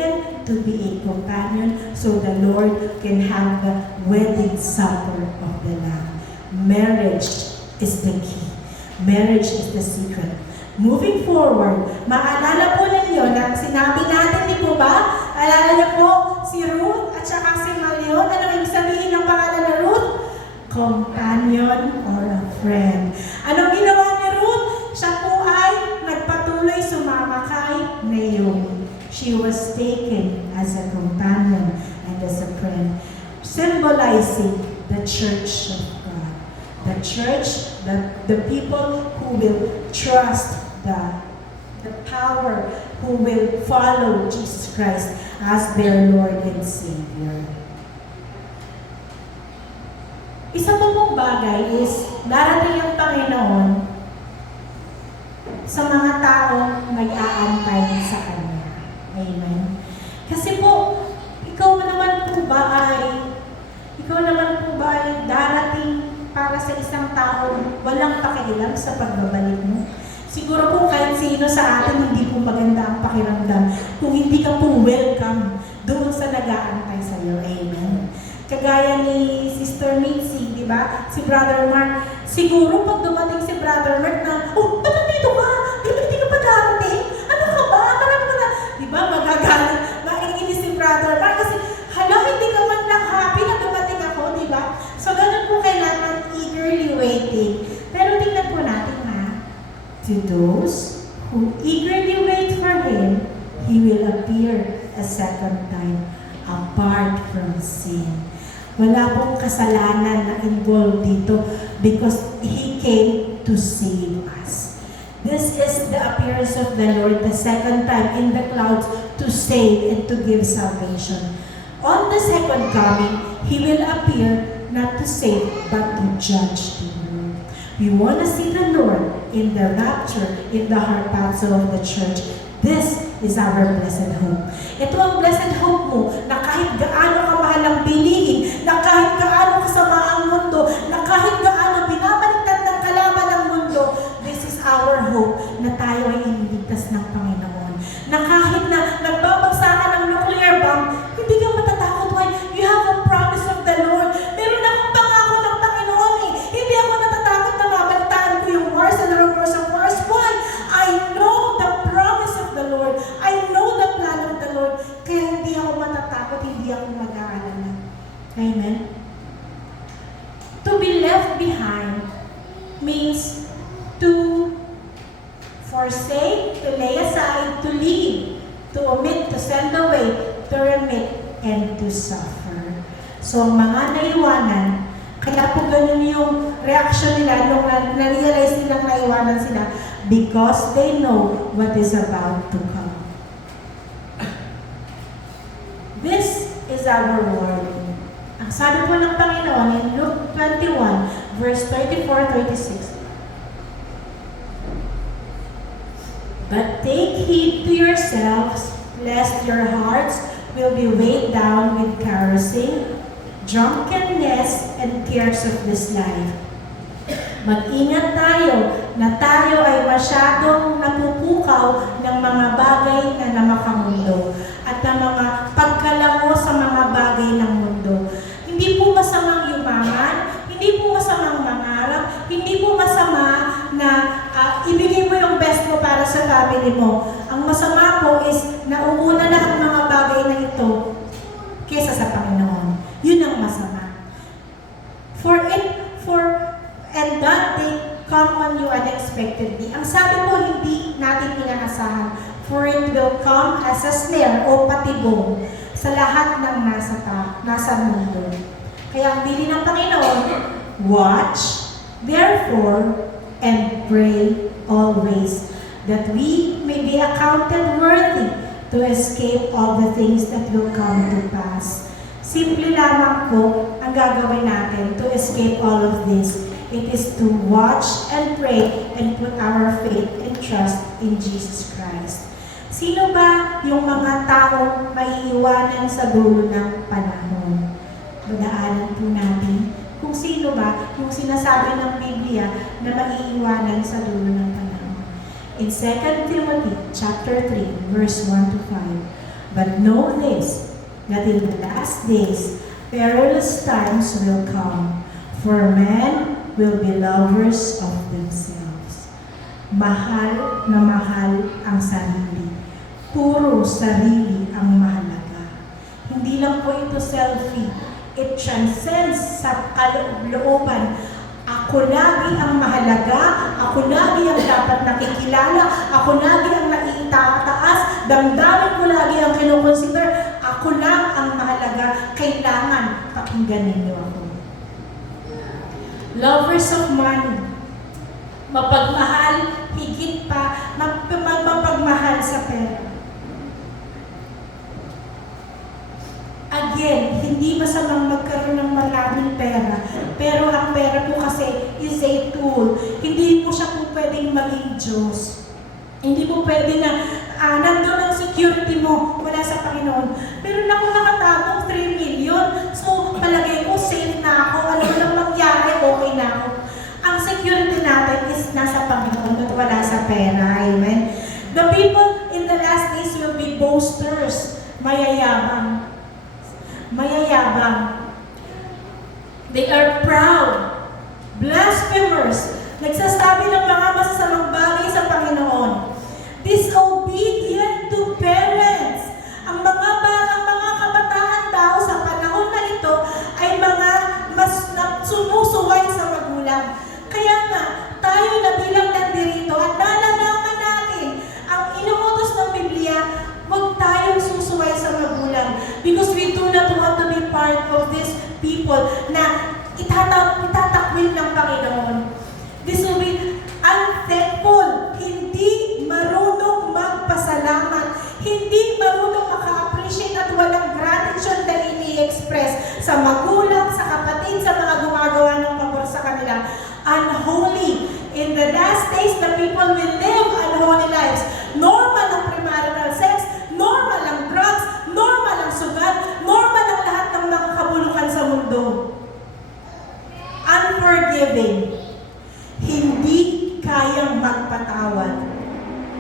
taken to be a companion so the Lord can have the wedding supper of the Lamb. Marriage is the key. Marriage is the secret. Moving forward, maalala po ninyo na sinabi natin, di po ba? Alala niyo po si Ruth at saka si Malion. Ano yung sabihin ng pangalan na Ruth? Companion or a friend. Anong ginawa ni Ruth? Siya po ay nagpatuloy sumama kay Naomi. She was taken as a companion and as a friend, symbolizing the church of God. The church, the people who will trust the power, who will follow Jesus Christ as their Lord and Savior. Isa pa pong bagay is darating ang Panginoon sa mga taong nag-aantay sa Kanya. Amen. Kasi po, ikaw naman po ba ay darating para sa isang taong walang pakialam sa pagbabalik mo? Siguro po kahit sino sa atin hindi po maganda ang pakiramdam kung hindi ka po welcome doon sa nag-aantay sa iyo. Amen. Kagaya ni Sister Mitzi, di ba? Si Brother Mark, siguro pag dumating si Brother Mark na, oh, ba't nandito ka? Di ba hindi ka pa darating? Ano ka ba? Marami mo na. Di ba? Magagalit. Maiinis si Brother Mark kasi, hala, hindi ka man lang happy na dumating ako, di ba? So, ganun po kailangan eagerly waiting. Pero tingnan po natin ha, to those who eagerly wait for Him, He will appear a second time apart from sin. Wala pong kasalanan na involved dito because He came to save us. This is the appearance of the Lord the second time in the clouds to save and to give salvation. On the second coming, He will appear not to save but to judge the world. We want to see the Lord in the rapture, in the harpazo of the church. This is our blessed hope. Ito ang blessed hope mo na kahit gaano ka mahal ang bilihin, na kahit gaano kasama ang mundo, na kahit gaano binabaliktad ng kalaban ng mundo, this is our hope na tayo ay iniligtas ng Panginoon. Na kahit na nagbabagsakan ng nuclear bomb, hindi ka matatakot. Why? You have a promise of the Lord. Meron akong pangako ng Panginoon eh. Hindi ako natatakot na mabalitaan ko yung wars and rumors of wars. Why? I know the promise of the Lord. I know the plan of the Lord. Kaya hindi ako matatakot, hindi ako mag-aalala. Amen? To be left behind means to forsake, to lay aside, to leave, to omit, to send away, to remit, and to suffer. So, mga naiwanan, kaya po ganun yung reaction nila nung na-realize nilang naiwanan sila because they know what is about to come. This is our warning. Ang sabi po ng Panginoon in Luke 21, verse 24-26, But take heed to yourselves, lest your hearts will be weighed down with carousing, drunkenness, and cares of this life. Mag-ingat tayo na tayo ay masyadong napupukaw ng mga bagay na namakamundo at ng mga pagkalango sa mga bagay ng mundo. Hindi po masamang yumaman, hindi po masamang mangarap, hindi po masama na ibigay mo yung best mo para sa family mo. Ang masama po is nauuna na ang mga bagay na ito kesa sa Panginoon. Yun ang masama. And that day come on you unexpectedly. Ang sabi po, hindi natin inaasahan. For it will come as a snare o patibong sa lahat ng nasa mundo. Kaya ang bili ng Panginoon, watch, therefore, and pray always, that we may be accounted worthy to escape all the things that will come to pass. Simple lamang po ang gagawin natin to escape all of this. It is to watch and pray and put our faith and trust in Jesus Christ. Sino ba yung mga taong maiiwanan sa dulo ng panahon? Badaanan po natin kung sino ba yung sinasabi ng Biblia na maiiwanan sa dulo ng panahon. In 2 Timothy chapter 3, verse 1-5, But know this, that in the last days, perilous times will come, for men will be lovers of themselves. Mahal na mahal ang sarili. Puro sarili ang mahalaga. Hindi lang po ito selfie. It transcends sa kalooban. Ako lagi ang mahalaga, ako lagi ang dapat nakikilala, ako lagi ang naiitaas, damdamin ko lagi ang kinukonsider, ako lang ang mahalaga, kailangan pakinggan ninyo ako. Lovers of money, mapagmahal, higit pa, mapagmahal sa pera. Again, hindi masamang magkaroon ng maraming pera. Pero ang pera po kasi is a tool. Hindi mo siya po pwedeng maging Diyos. Hindi mo pwede na nandun ang security mo wala sa Panginoon. Pero naku, nakatapong 3 million. So, palagay ko, safe na ako. Ano lang mangyari, okay na ako. Ang security natin is nasa Panginoon at wala sa pera. Amen? The people in the last days will be boasters. Mayayabang. They are proud, blasphemers, nagsasabi ng mga masasamang bagay sa Panginoon, disobedient to parents. Ang mga kabataan daw sa panahon na ito ay mga mas sumusuway sa magulang. Kaya nga, tayo na bilang nandirito at nalalaman natin ang inuutos ng Biblia, huwag tayong susuway sa magulang. Because we do not want to be part of these people na itatakwil ng Panginoon. This will be unthankful, hindi marunong magpasalamat, hindi marunong maka-appreciate at walang gratitude na ini-express sa magulang, sa kapatid, sa mga gumagawa ng pabor sa kanila. Unholy. In the last days, the people will live unholy lives. Normal ang premarital sex, normal ang drugs, normal ang sugat, normal ang lahat ng mga kabulukan sa mundo. Unforgiving. Hindi kayang magpatawad.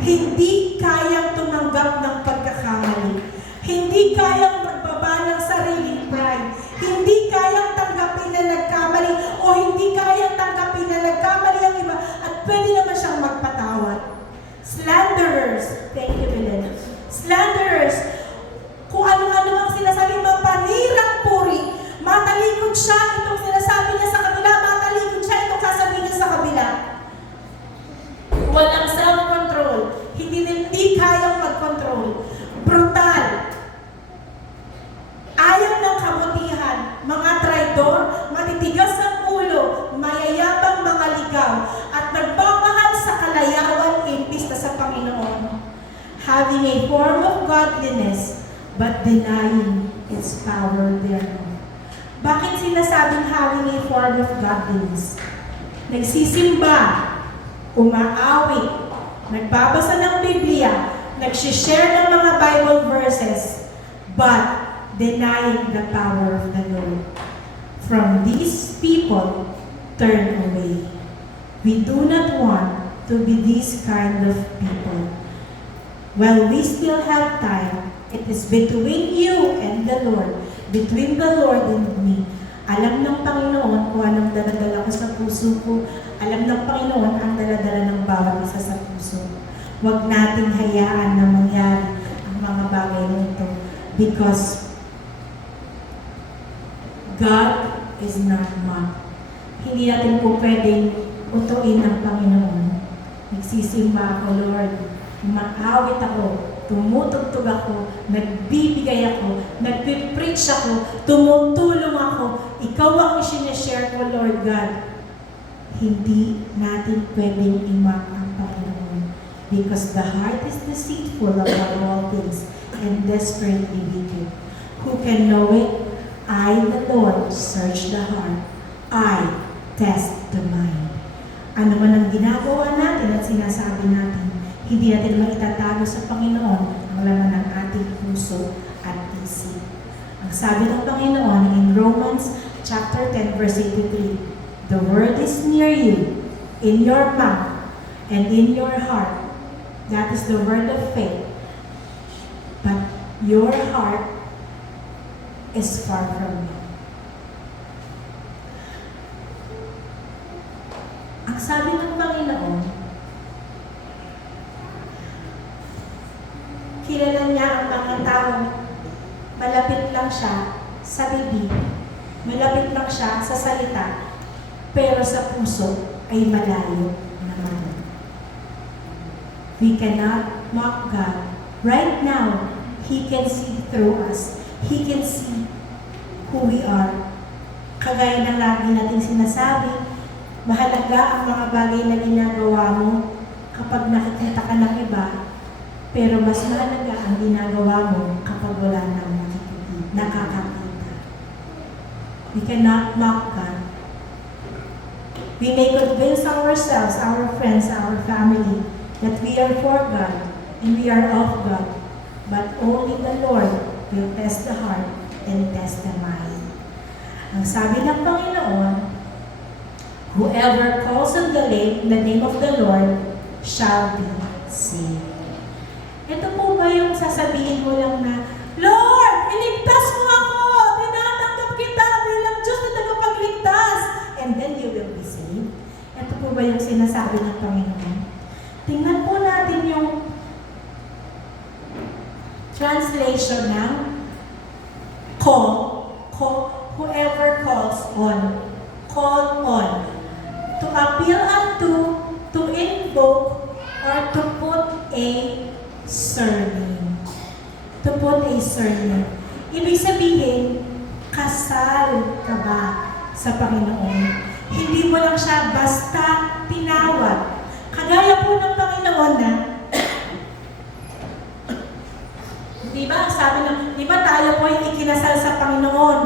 Hindi kayang tumanggap ng pagkakamali. Hindi kayang magbaba ng sariling pride. Hindi kayang tanggapin na nagkamali o hindi kayang tanggapin na nagkamali ang iba at pwede naman siyang magpatawad. Slanderers. Thank you, Belen. Slanderers. Kung ano-ano ang sinasabi, mapanirang puri. Matalikod siya itong sinasabi niya sa kabila, matalikod siya itong sasabihin niya sa kabila. Walang self-control. Hindi kayang mag-control. Brutal. Ayaw ng kabutihan. Mga traidor, matitigas ang ulo, mayayabang mga ligaw, at nagmamahal sa kalayawan imbis na sa Panginoon. Having a form of godliness, but denying its power thereof. Bakit sinasabing having a form of godliness? Nagsisimba, umaawit, nagbabasa ng Biblia, nagsishare ng mga Bible verses, but denying the power of the Lord. From these people, turn away. We do not want to be these kind of people. While we still have time, it is between you and the Lord, between the Lord and me. Alam ng Panginoon kung anong daladala ko sa puso ko. Alam ng Panginoon ang daladala ng bawat isa sa puso. Huwag nating hayaan na mangyari ang mga bagay nito. Because God is not mocked. Hindi natin po pwedeng utuin ang Panginoon. Nagsisimba ako, Lord. Umaawit ako, tumutugtog ako, nagbibigay ako, nagpipreach ako, tumutulong ako. Ikaw ang isinashare ko, Lord God. Hindi natin pwedeng i-mock ang Panginoon. Because the heart is deceitful above all things and desperately wicked. Who can know it? I, the Lord, search the heart. I test the mind. Ano man ang ginagawa natin at sinasabi natin, hindi natin maitatago sa Panginoon ang laman ng ating puso at isip. Ang sabi ng Panginoon in Romans chapter 10 verse 83, the word is near you, in your mouth and in your heart. That is the word of faith. But your heart is far from me. Ang sabi ng Panginoon, kilala niya ang mga taong malapit lang siya sa bibig, malapit lang siya sa salita, pero sa puso ay malayo naman. We cannot mock God. Right now, He can see through us. He can see who we are. Kagaya ng lagi nating sinasabi, mahalaga ang mga bagay na ginagawa mo kapag nakikita ka ng iba, pero mas mahalaga ang ginagawa mo kapag wala nang nakakakita. We cannot mock God. We may convince ourselves, our friends, our family, that we are for God and we are of God, but only the Lord will test the heart and test the mind. Ang sabi ng Panginoon, whoever calls on the name of the Lord shall be saved. Ito po ba yung sasabihin mo lang na, Lord, iligtas mo ako! Tinatanggap kita bilang Diyos na tagapagligtas! And then you will be saved. Ito po ba yung sinasabi ng Panginoon? Tingnan po natin yung translation ng call, whoever calls on, call on, to appeal unto, to invoke, or to put a surname. To put a surname. Ibig sabihin, kasal ka ba sa Panginoon? Hindi mo lang siya basta tinawag. Kagaya po ng Panginoon na, di ba, sabi na, di ba tayo po ay ikinasal sa Panginoon?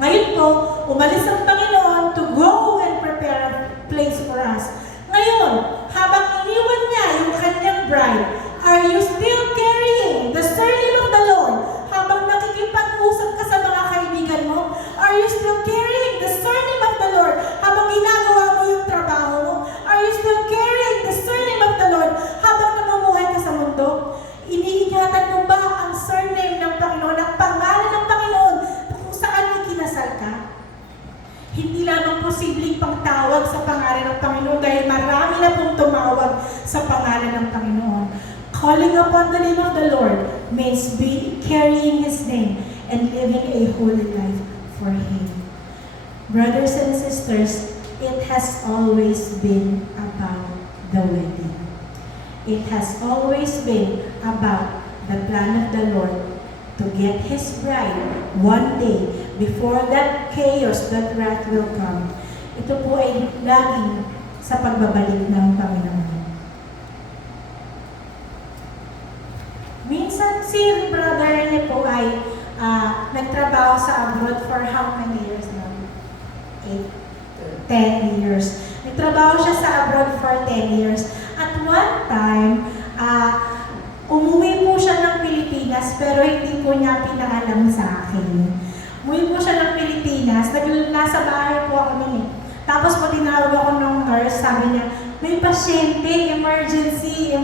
Ngayon po, umalis ang Panginoon to go and prepare a place for us. Ngayon, habang iniwan niya yung kanyang bride, are you still carrying the surname of the Lord? Habang nakikipag-usap ka sa mga kaibigan mo, are you still carrying the surname of the Lord? Habang ginagawa mo yung trabaho mo, are you still carrying the surname of the Lord? Habang namumuhay ka sa mundo, iniingatan mo ba ang surname ng Panginoon, ang pangalan ng Panginoon kung saan ikinasal ka? Hindi lamang posibleng pangtawag sa pangalan ng Panginoon dahil marami na pong tumawag sa pangalan ng Panginoon. Calling upon the name of the Lord means carrying His name and living a holy life for Him. Brothers and sisters, it has always been about the wedding. It has always been about the plan of the Lord to get His bride one day before that chaos, that wrath will come. Ito po ay laging sa pagbabalik ng Panginoon. Minsan si brother niya po ay nagtrabaho sa abroad for how many years now? 10 years. Nagtrabaho siya sa abroad for 10 years. At one time, umuwi po siya ng Pilipinas pero hindi po niya pinaalam sa akin. Umuwi po siya ng Pilipinas, nasa bahay po ako nun eh. Tapos po tinawag ako ng nurse, sabi niya, may pasyente, emergency.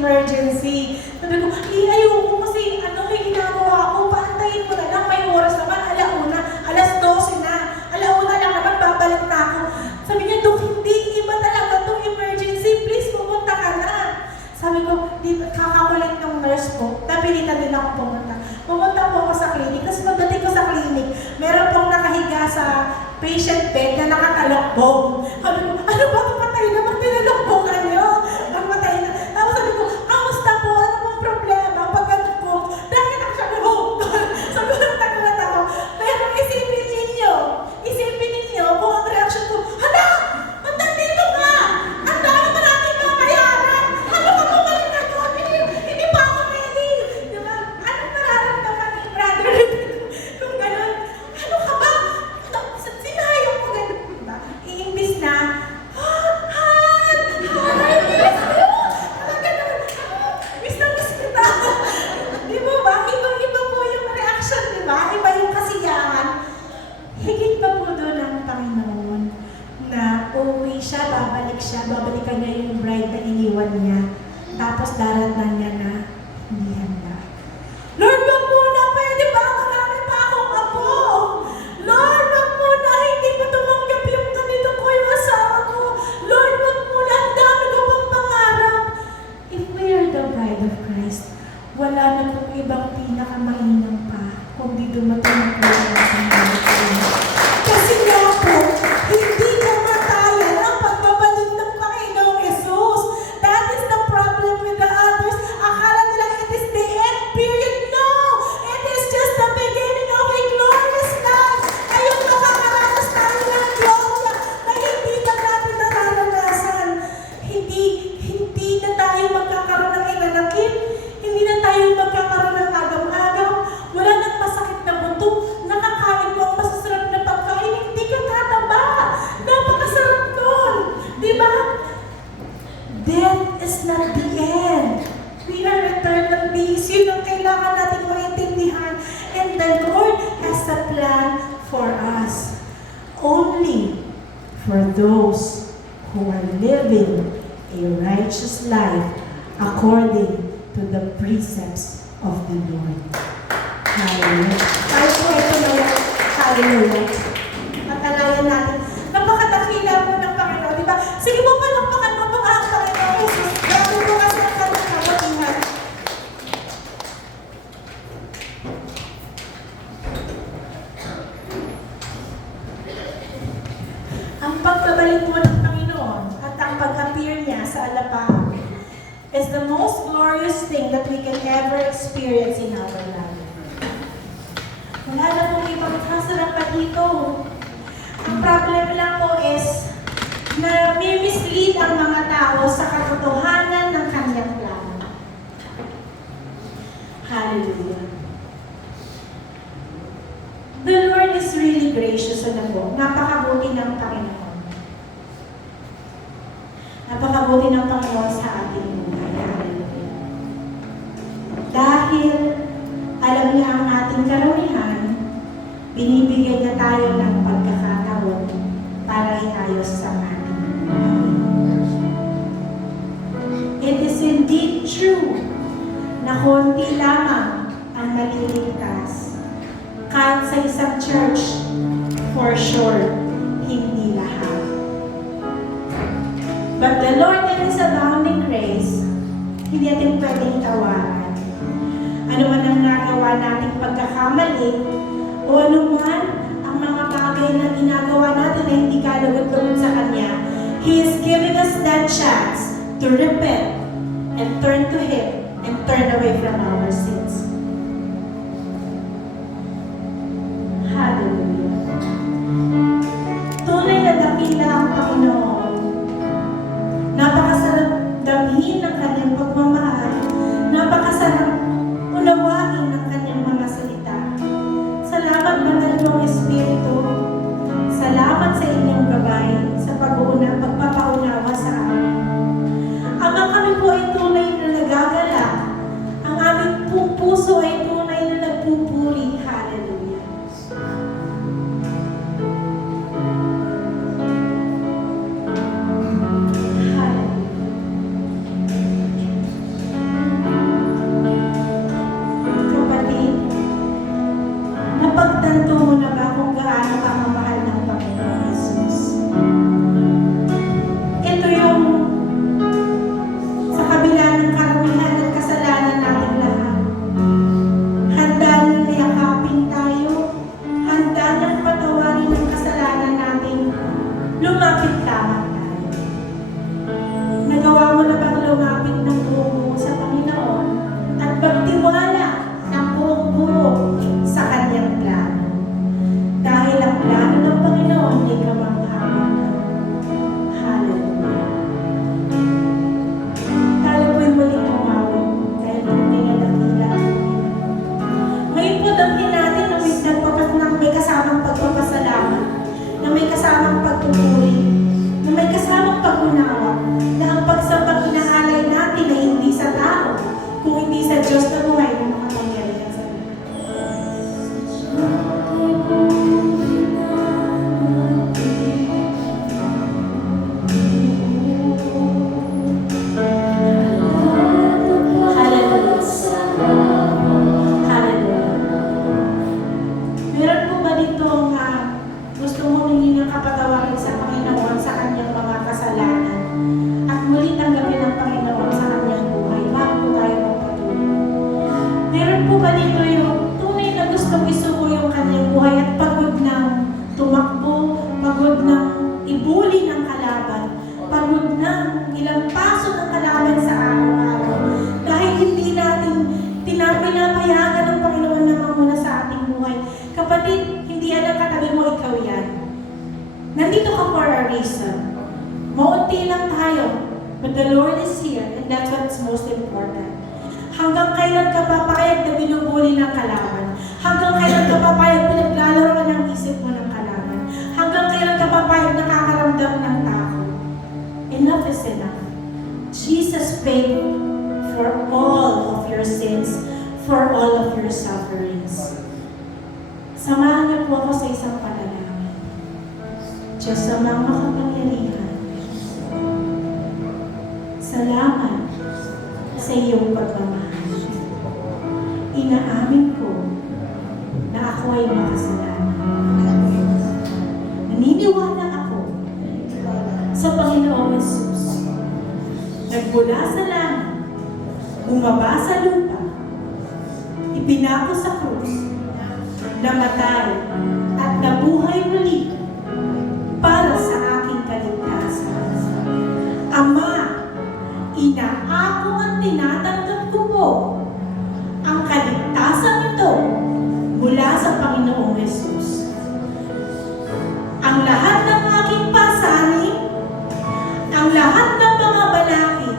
Sabi ko, ayoko kasi may ginagawa ko, paantayin mo na lang, may oras naman, alas 12 na, alauna lang naman, babalik na ako. Sabi niya, Dok, hindi, iba talaga itong emergency, please pumunta ka na. Sabi ko, kakakulit ng nurse po, napilitan din ako pumunta. Pumunta po ako sa clinic, kasi pagdating ko sa clinic, meron pong nakahiga sa patient bed na nakatalokbong. Sabi ko, ano ba, patay na, magtinalokbongan niyo? Magpatay na. Tapos sabi ko, kamusta po, ano pong problema? Pagdating po, dahil ako siya, sabi ko, nagtagulat ako. Pero isipin ninyo kung ang reaction ko, hala, nandito ka! Ang dami pa natin mga bayaran! Ano ka bumalik na doon? Hindi pa ako ready! Diba? Anong nararamdaman ni brother? Kung gano'n, ano ka ba? Sinayang mo gano'n, diba? Iimbis na, miss kita. Di ba ba? Iba po yung reaction, di ba? Iba yung kasiyahan. Higit pa po doon ang Panginoon na uuwi siya, babalikan niya yung bride na iniwan niya. Tapos daratnan niya na hindi handa. Lord, wag muna, pwede dumating ang oras ng Panginoon. Kasi nga po, hindi kamatayan ang pagbabalik ng Panginoong Jesus. That is the problem with the others. Akala nila it is the end period. No! It is just the beginning of a glorious life. Ngayon makakaranas tayo ng gloria na hindi pa natin nararanasan. Hindi na tayo magkakaroon ng inanakit. Hindi na tayo magkakaroon ng agam-agam. Wala nang masakit na buto. Nakakain mo ang masasarap na pagkain. Hindi ka tataba. Napakasarap nun. Di ba? Death is not the end. We are eternal beings. Yun ang kailangan natin maintindihan. And the Lord has a plan for us. Only for those who are living a righteous life according to the precepts of the Lord. Hallelujah. Tayo po ito na yan. Hallelujah. Matalayan natin. Napakadakila po ng Panginoon, di ba? Sige po, palakpakan mo po ang Panginoon Jesus. Grabe po kasi ang kanyang kabutihan. Ang pagbabalik po ng Panginoon at ang pag-appear niya sa alapahan is the most glorious thing that we can ever experience in our life. Wala na pong ibang kasarapan dito. Ang problem lang po is na may mislead ang mga tao sa katotohanan ng kanyang plano. Hallelujah. The Lord is really gracious na po. Napakabuti ng Panginoon. Napakabuti ng Panginoon sa ating buhay. Hallelujah. Dahil alam niya ang ating karumihan, binibigyan niya tayo ng pagkakataon para iayos sa ating buhay. It is indeed true na konti lamang ang maliligtas. Kahit sa isang church, for sure, hindi lahat. But the Lord in His abounding grace, hindi natin pwedeng tawaran. Ano man ang nagawa nating pagkakamali, o ano man ang mga bagay na ginagawa natin na hindi kalugod-lugod sa Kanya, He is giving us that chance to repent and turn to Him and turn away from our sins. Hallelujah. Tunay na dakila ang Panginoon. Napakasarap damhin ng Kanyang pagmamahal. Napakasarap unawain ng Kanyang mga salita. Salamat, Banal mong Espiritu. Salamat sa inyong gabay sa pagpapaunawa sa amin. Ama, kami po ay tunay na nagagalak. Ang aming puso ay tunay na nagpupuri. Hallelujah. Kapatid, napagtanto mo na ba kung gaano ka mamahal ng Panginoon Jesus? Ito yung sa kabila ng karamihan at kasalanan natin lahat. Handa nang yakapin tayo, handa nang patawarin ang kasalanan natin, lumapit lamang tayo. Nagawa mo na bang lumapit ng buong buo sa Panginoon at magtiwala ng buong buo sa Kanyang plano? Dahil ang plano ng Panginoon ay kamanghaman. Hallelujah. Tayo po'y muling tumawag dahil tunay na dakila. Ngayon po damhin natin na may kasamang pagpapasalamat, na may kasamang pagpupuri, na may kasamang pag-unawa, na ang pagsambang inaalay natin ay hindi sa tao, kung hindi sa Diyos na buhay ng mga pangyarihan sa buhay. Meron po ba dito gusto mong hingin ng kapatawaran sa Panginoon sa kanyang mga kasalanan at muli tanggapin ng Panginoon sa kanyang buhay bago tayo magpatuloy? Meron po ba dito yung tunay na gustong isuko konti lang tayo. But the Lord is here, and that's what's most important. Hanggang kailan ka papayag na binubuli ng kalaban? Hanggang kailan ka papayag na naglalaro ka ng isip mo ng kalaban? Hanggang kailan ka papayag na nakakaramdam ng takot? Enough is enough. Jesus paid for all of your sins, for all of your sufferings. Samahan niyo po ako sa isang panalangin. Diyos sa mga makapangyarihan, salamat sa iyong pagmamahal. Inaamin ko na ako ay makasalanan. Naniniwala ako sa Panginoong Yesus. Nagmula sa langit, bumaba sa lupa, ipinako sa krus, namatay at nabuhay muli para sa aking kaligtasan. Ama, inaako at tinatanggap ko po ang kaligtasan ito mula sa Panginoong Yesus. Ang lahat ng aking pasanin, ang lahat ng mga balakid,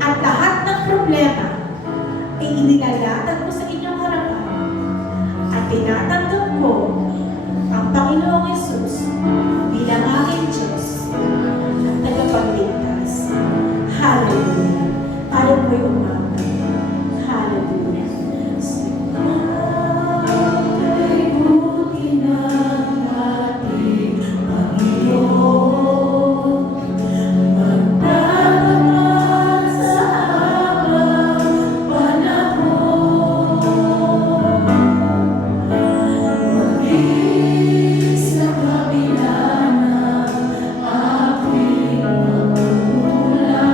at lahat ng problema ay inilalatag ko sa inyong harapan at tinatanggap ko ang Panginoong Yesus bilang aking Diyos at tagapagligtas. Hallelujah. Tayo po'y umangkat. Hallelujah. Ay buti ng ating Panginoon, magdadamag sa habang panahon. Maging sa kabila ng aking pagkukulang,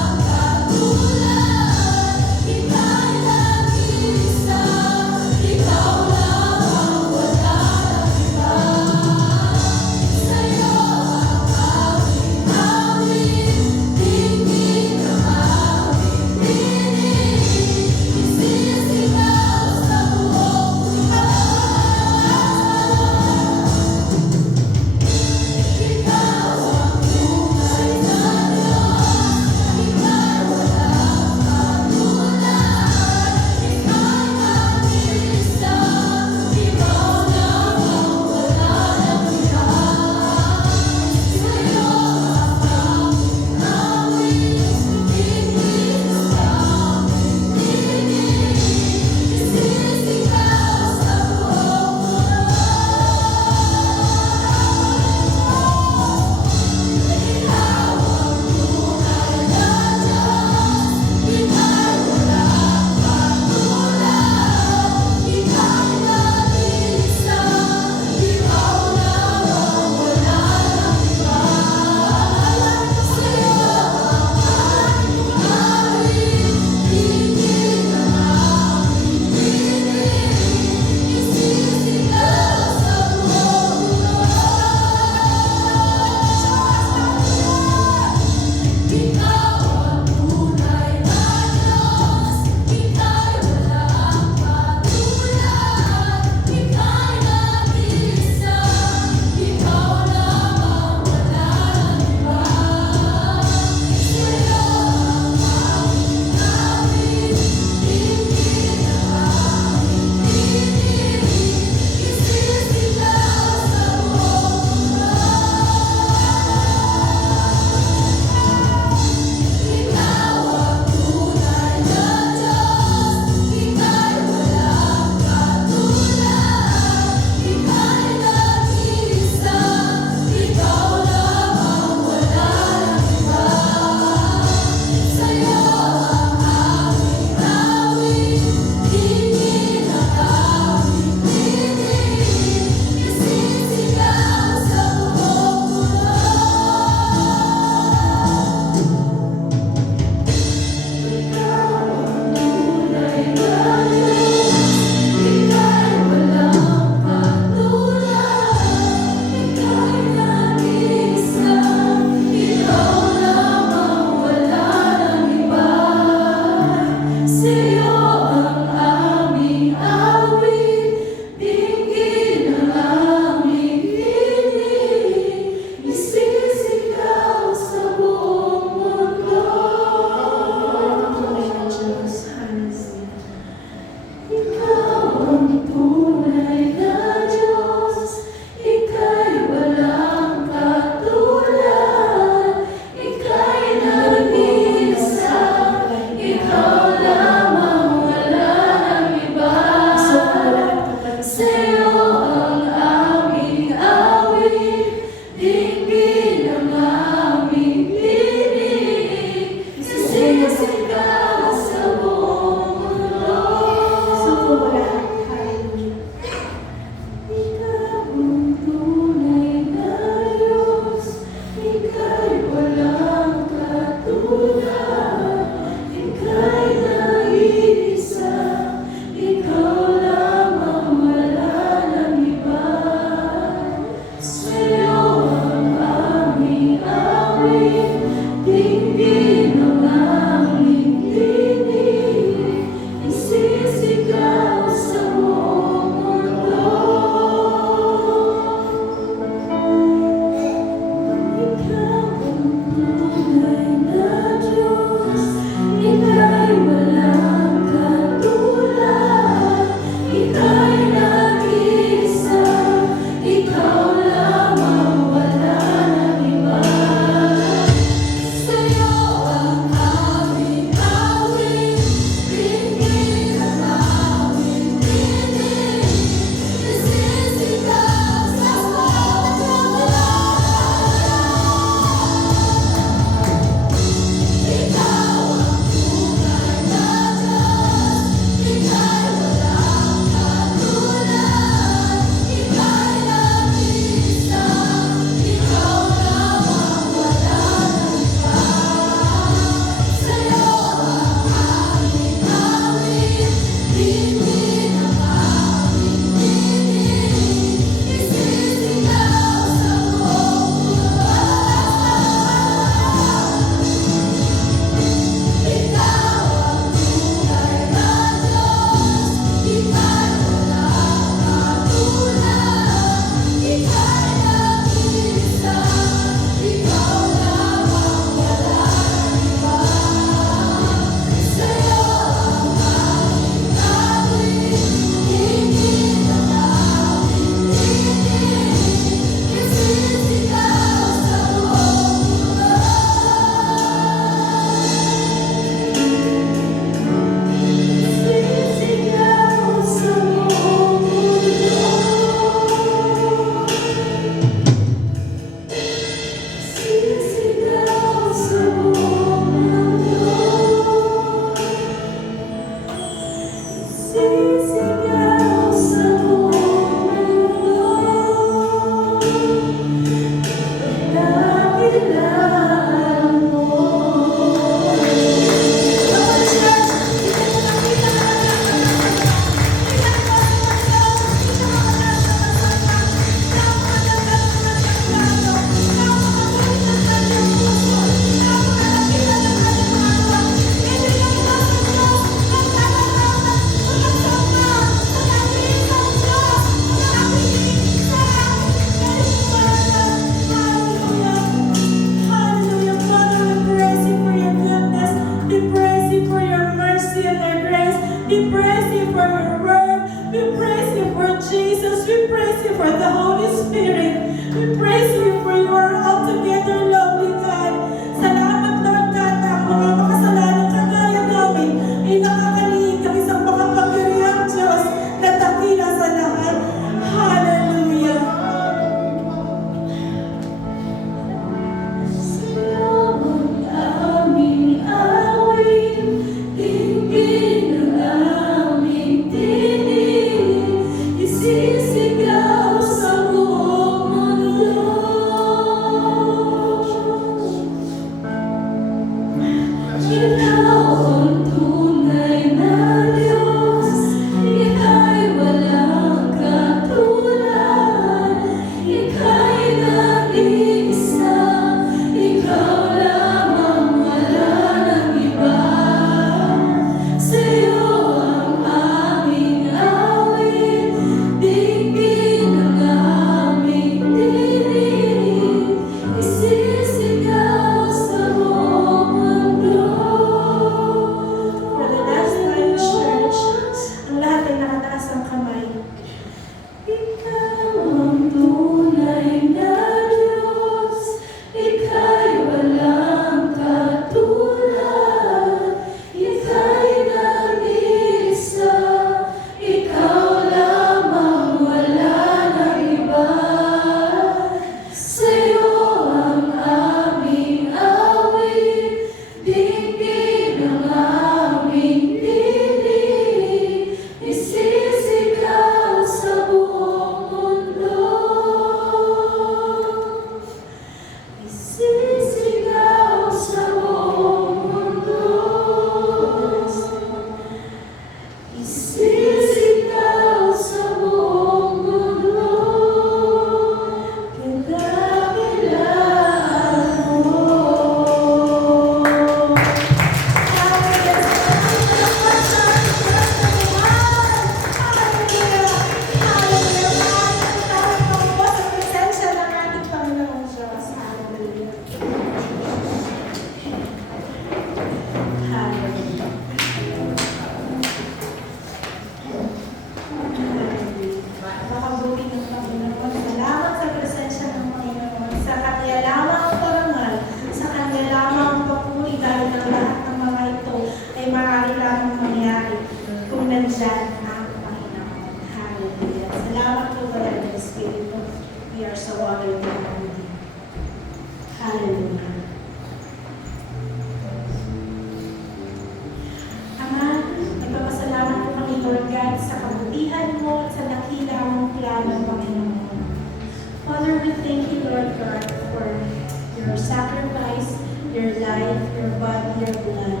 your life, your body, your blood.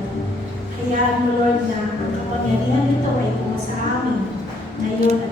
Hayaan mo, Lord, na ang kapangyarihan nito ay pumo sa amin ngayon at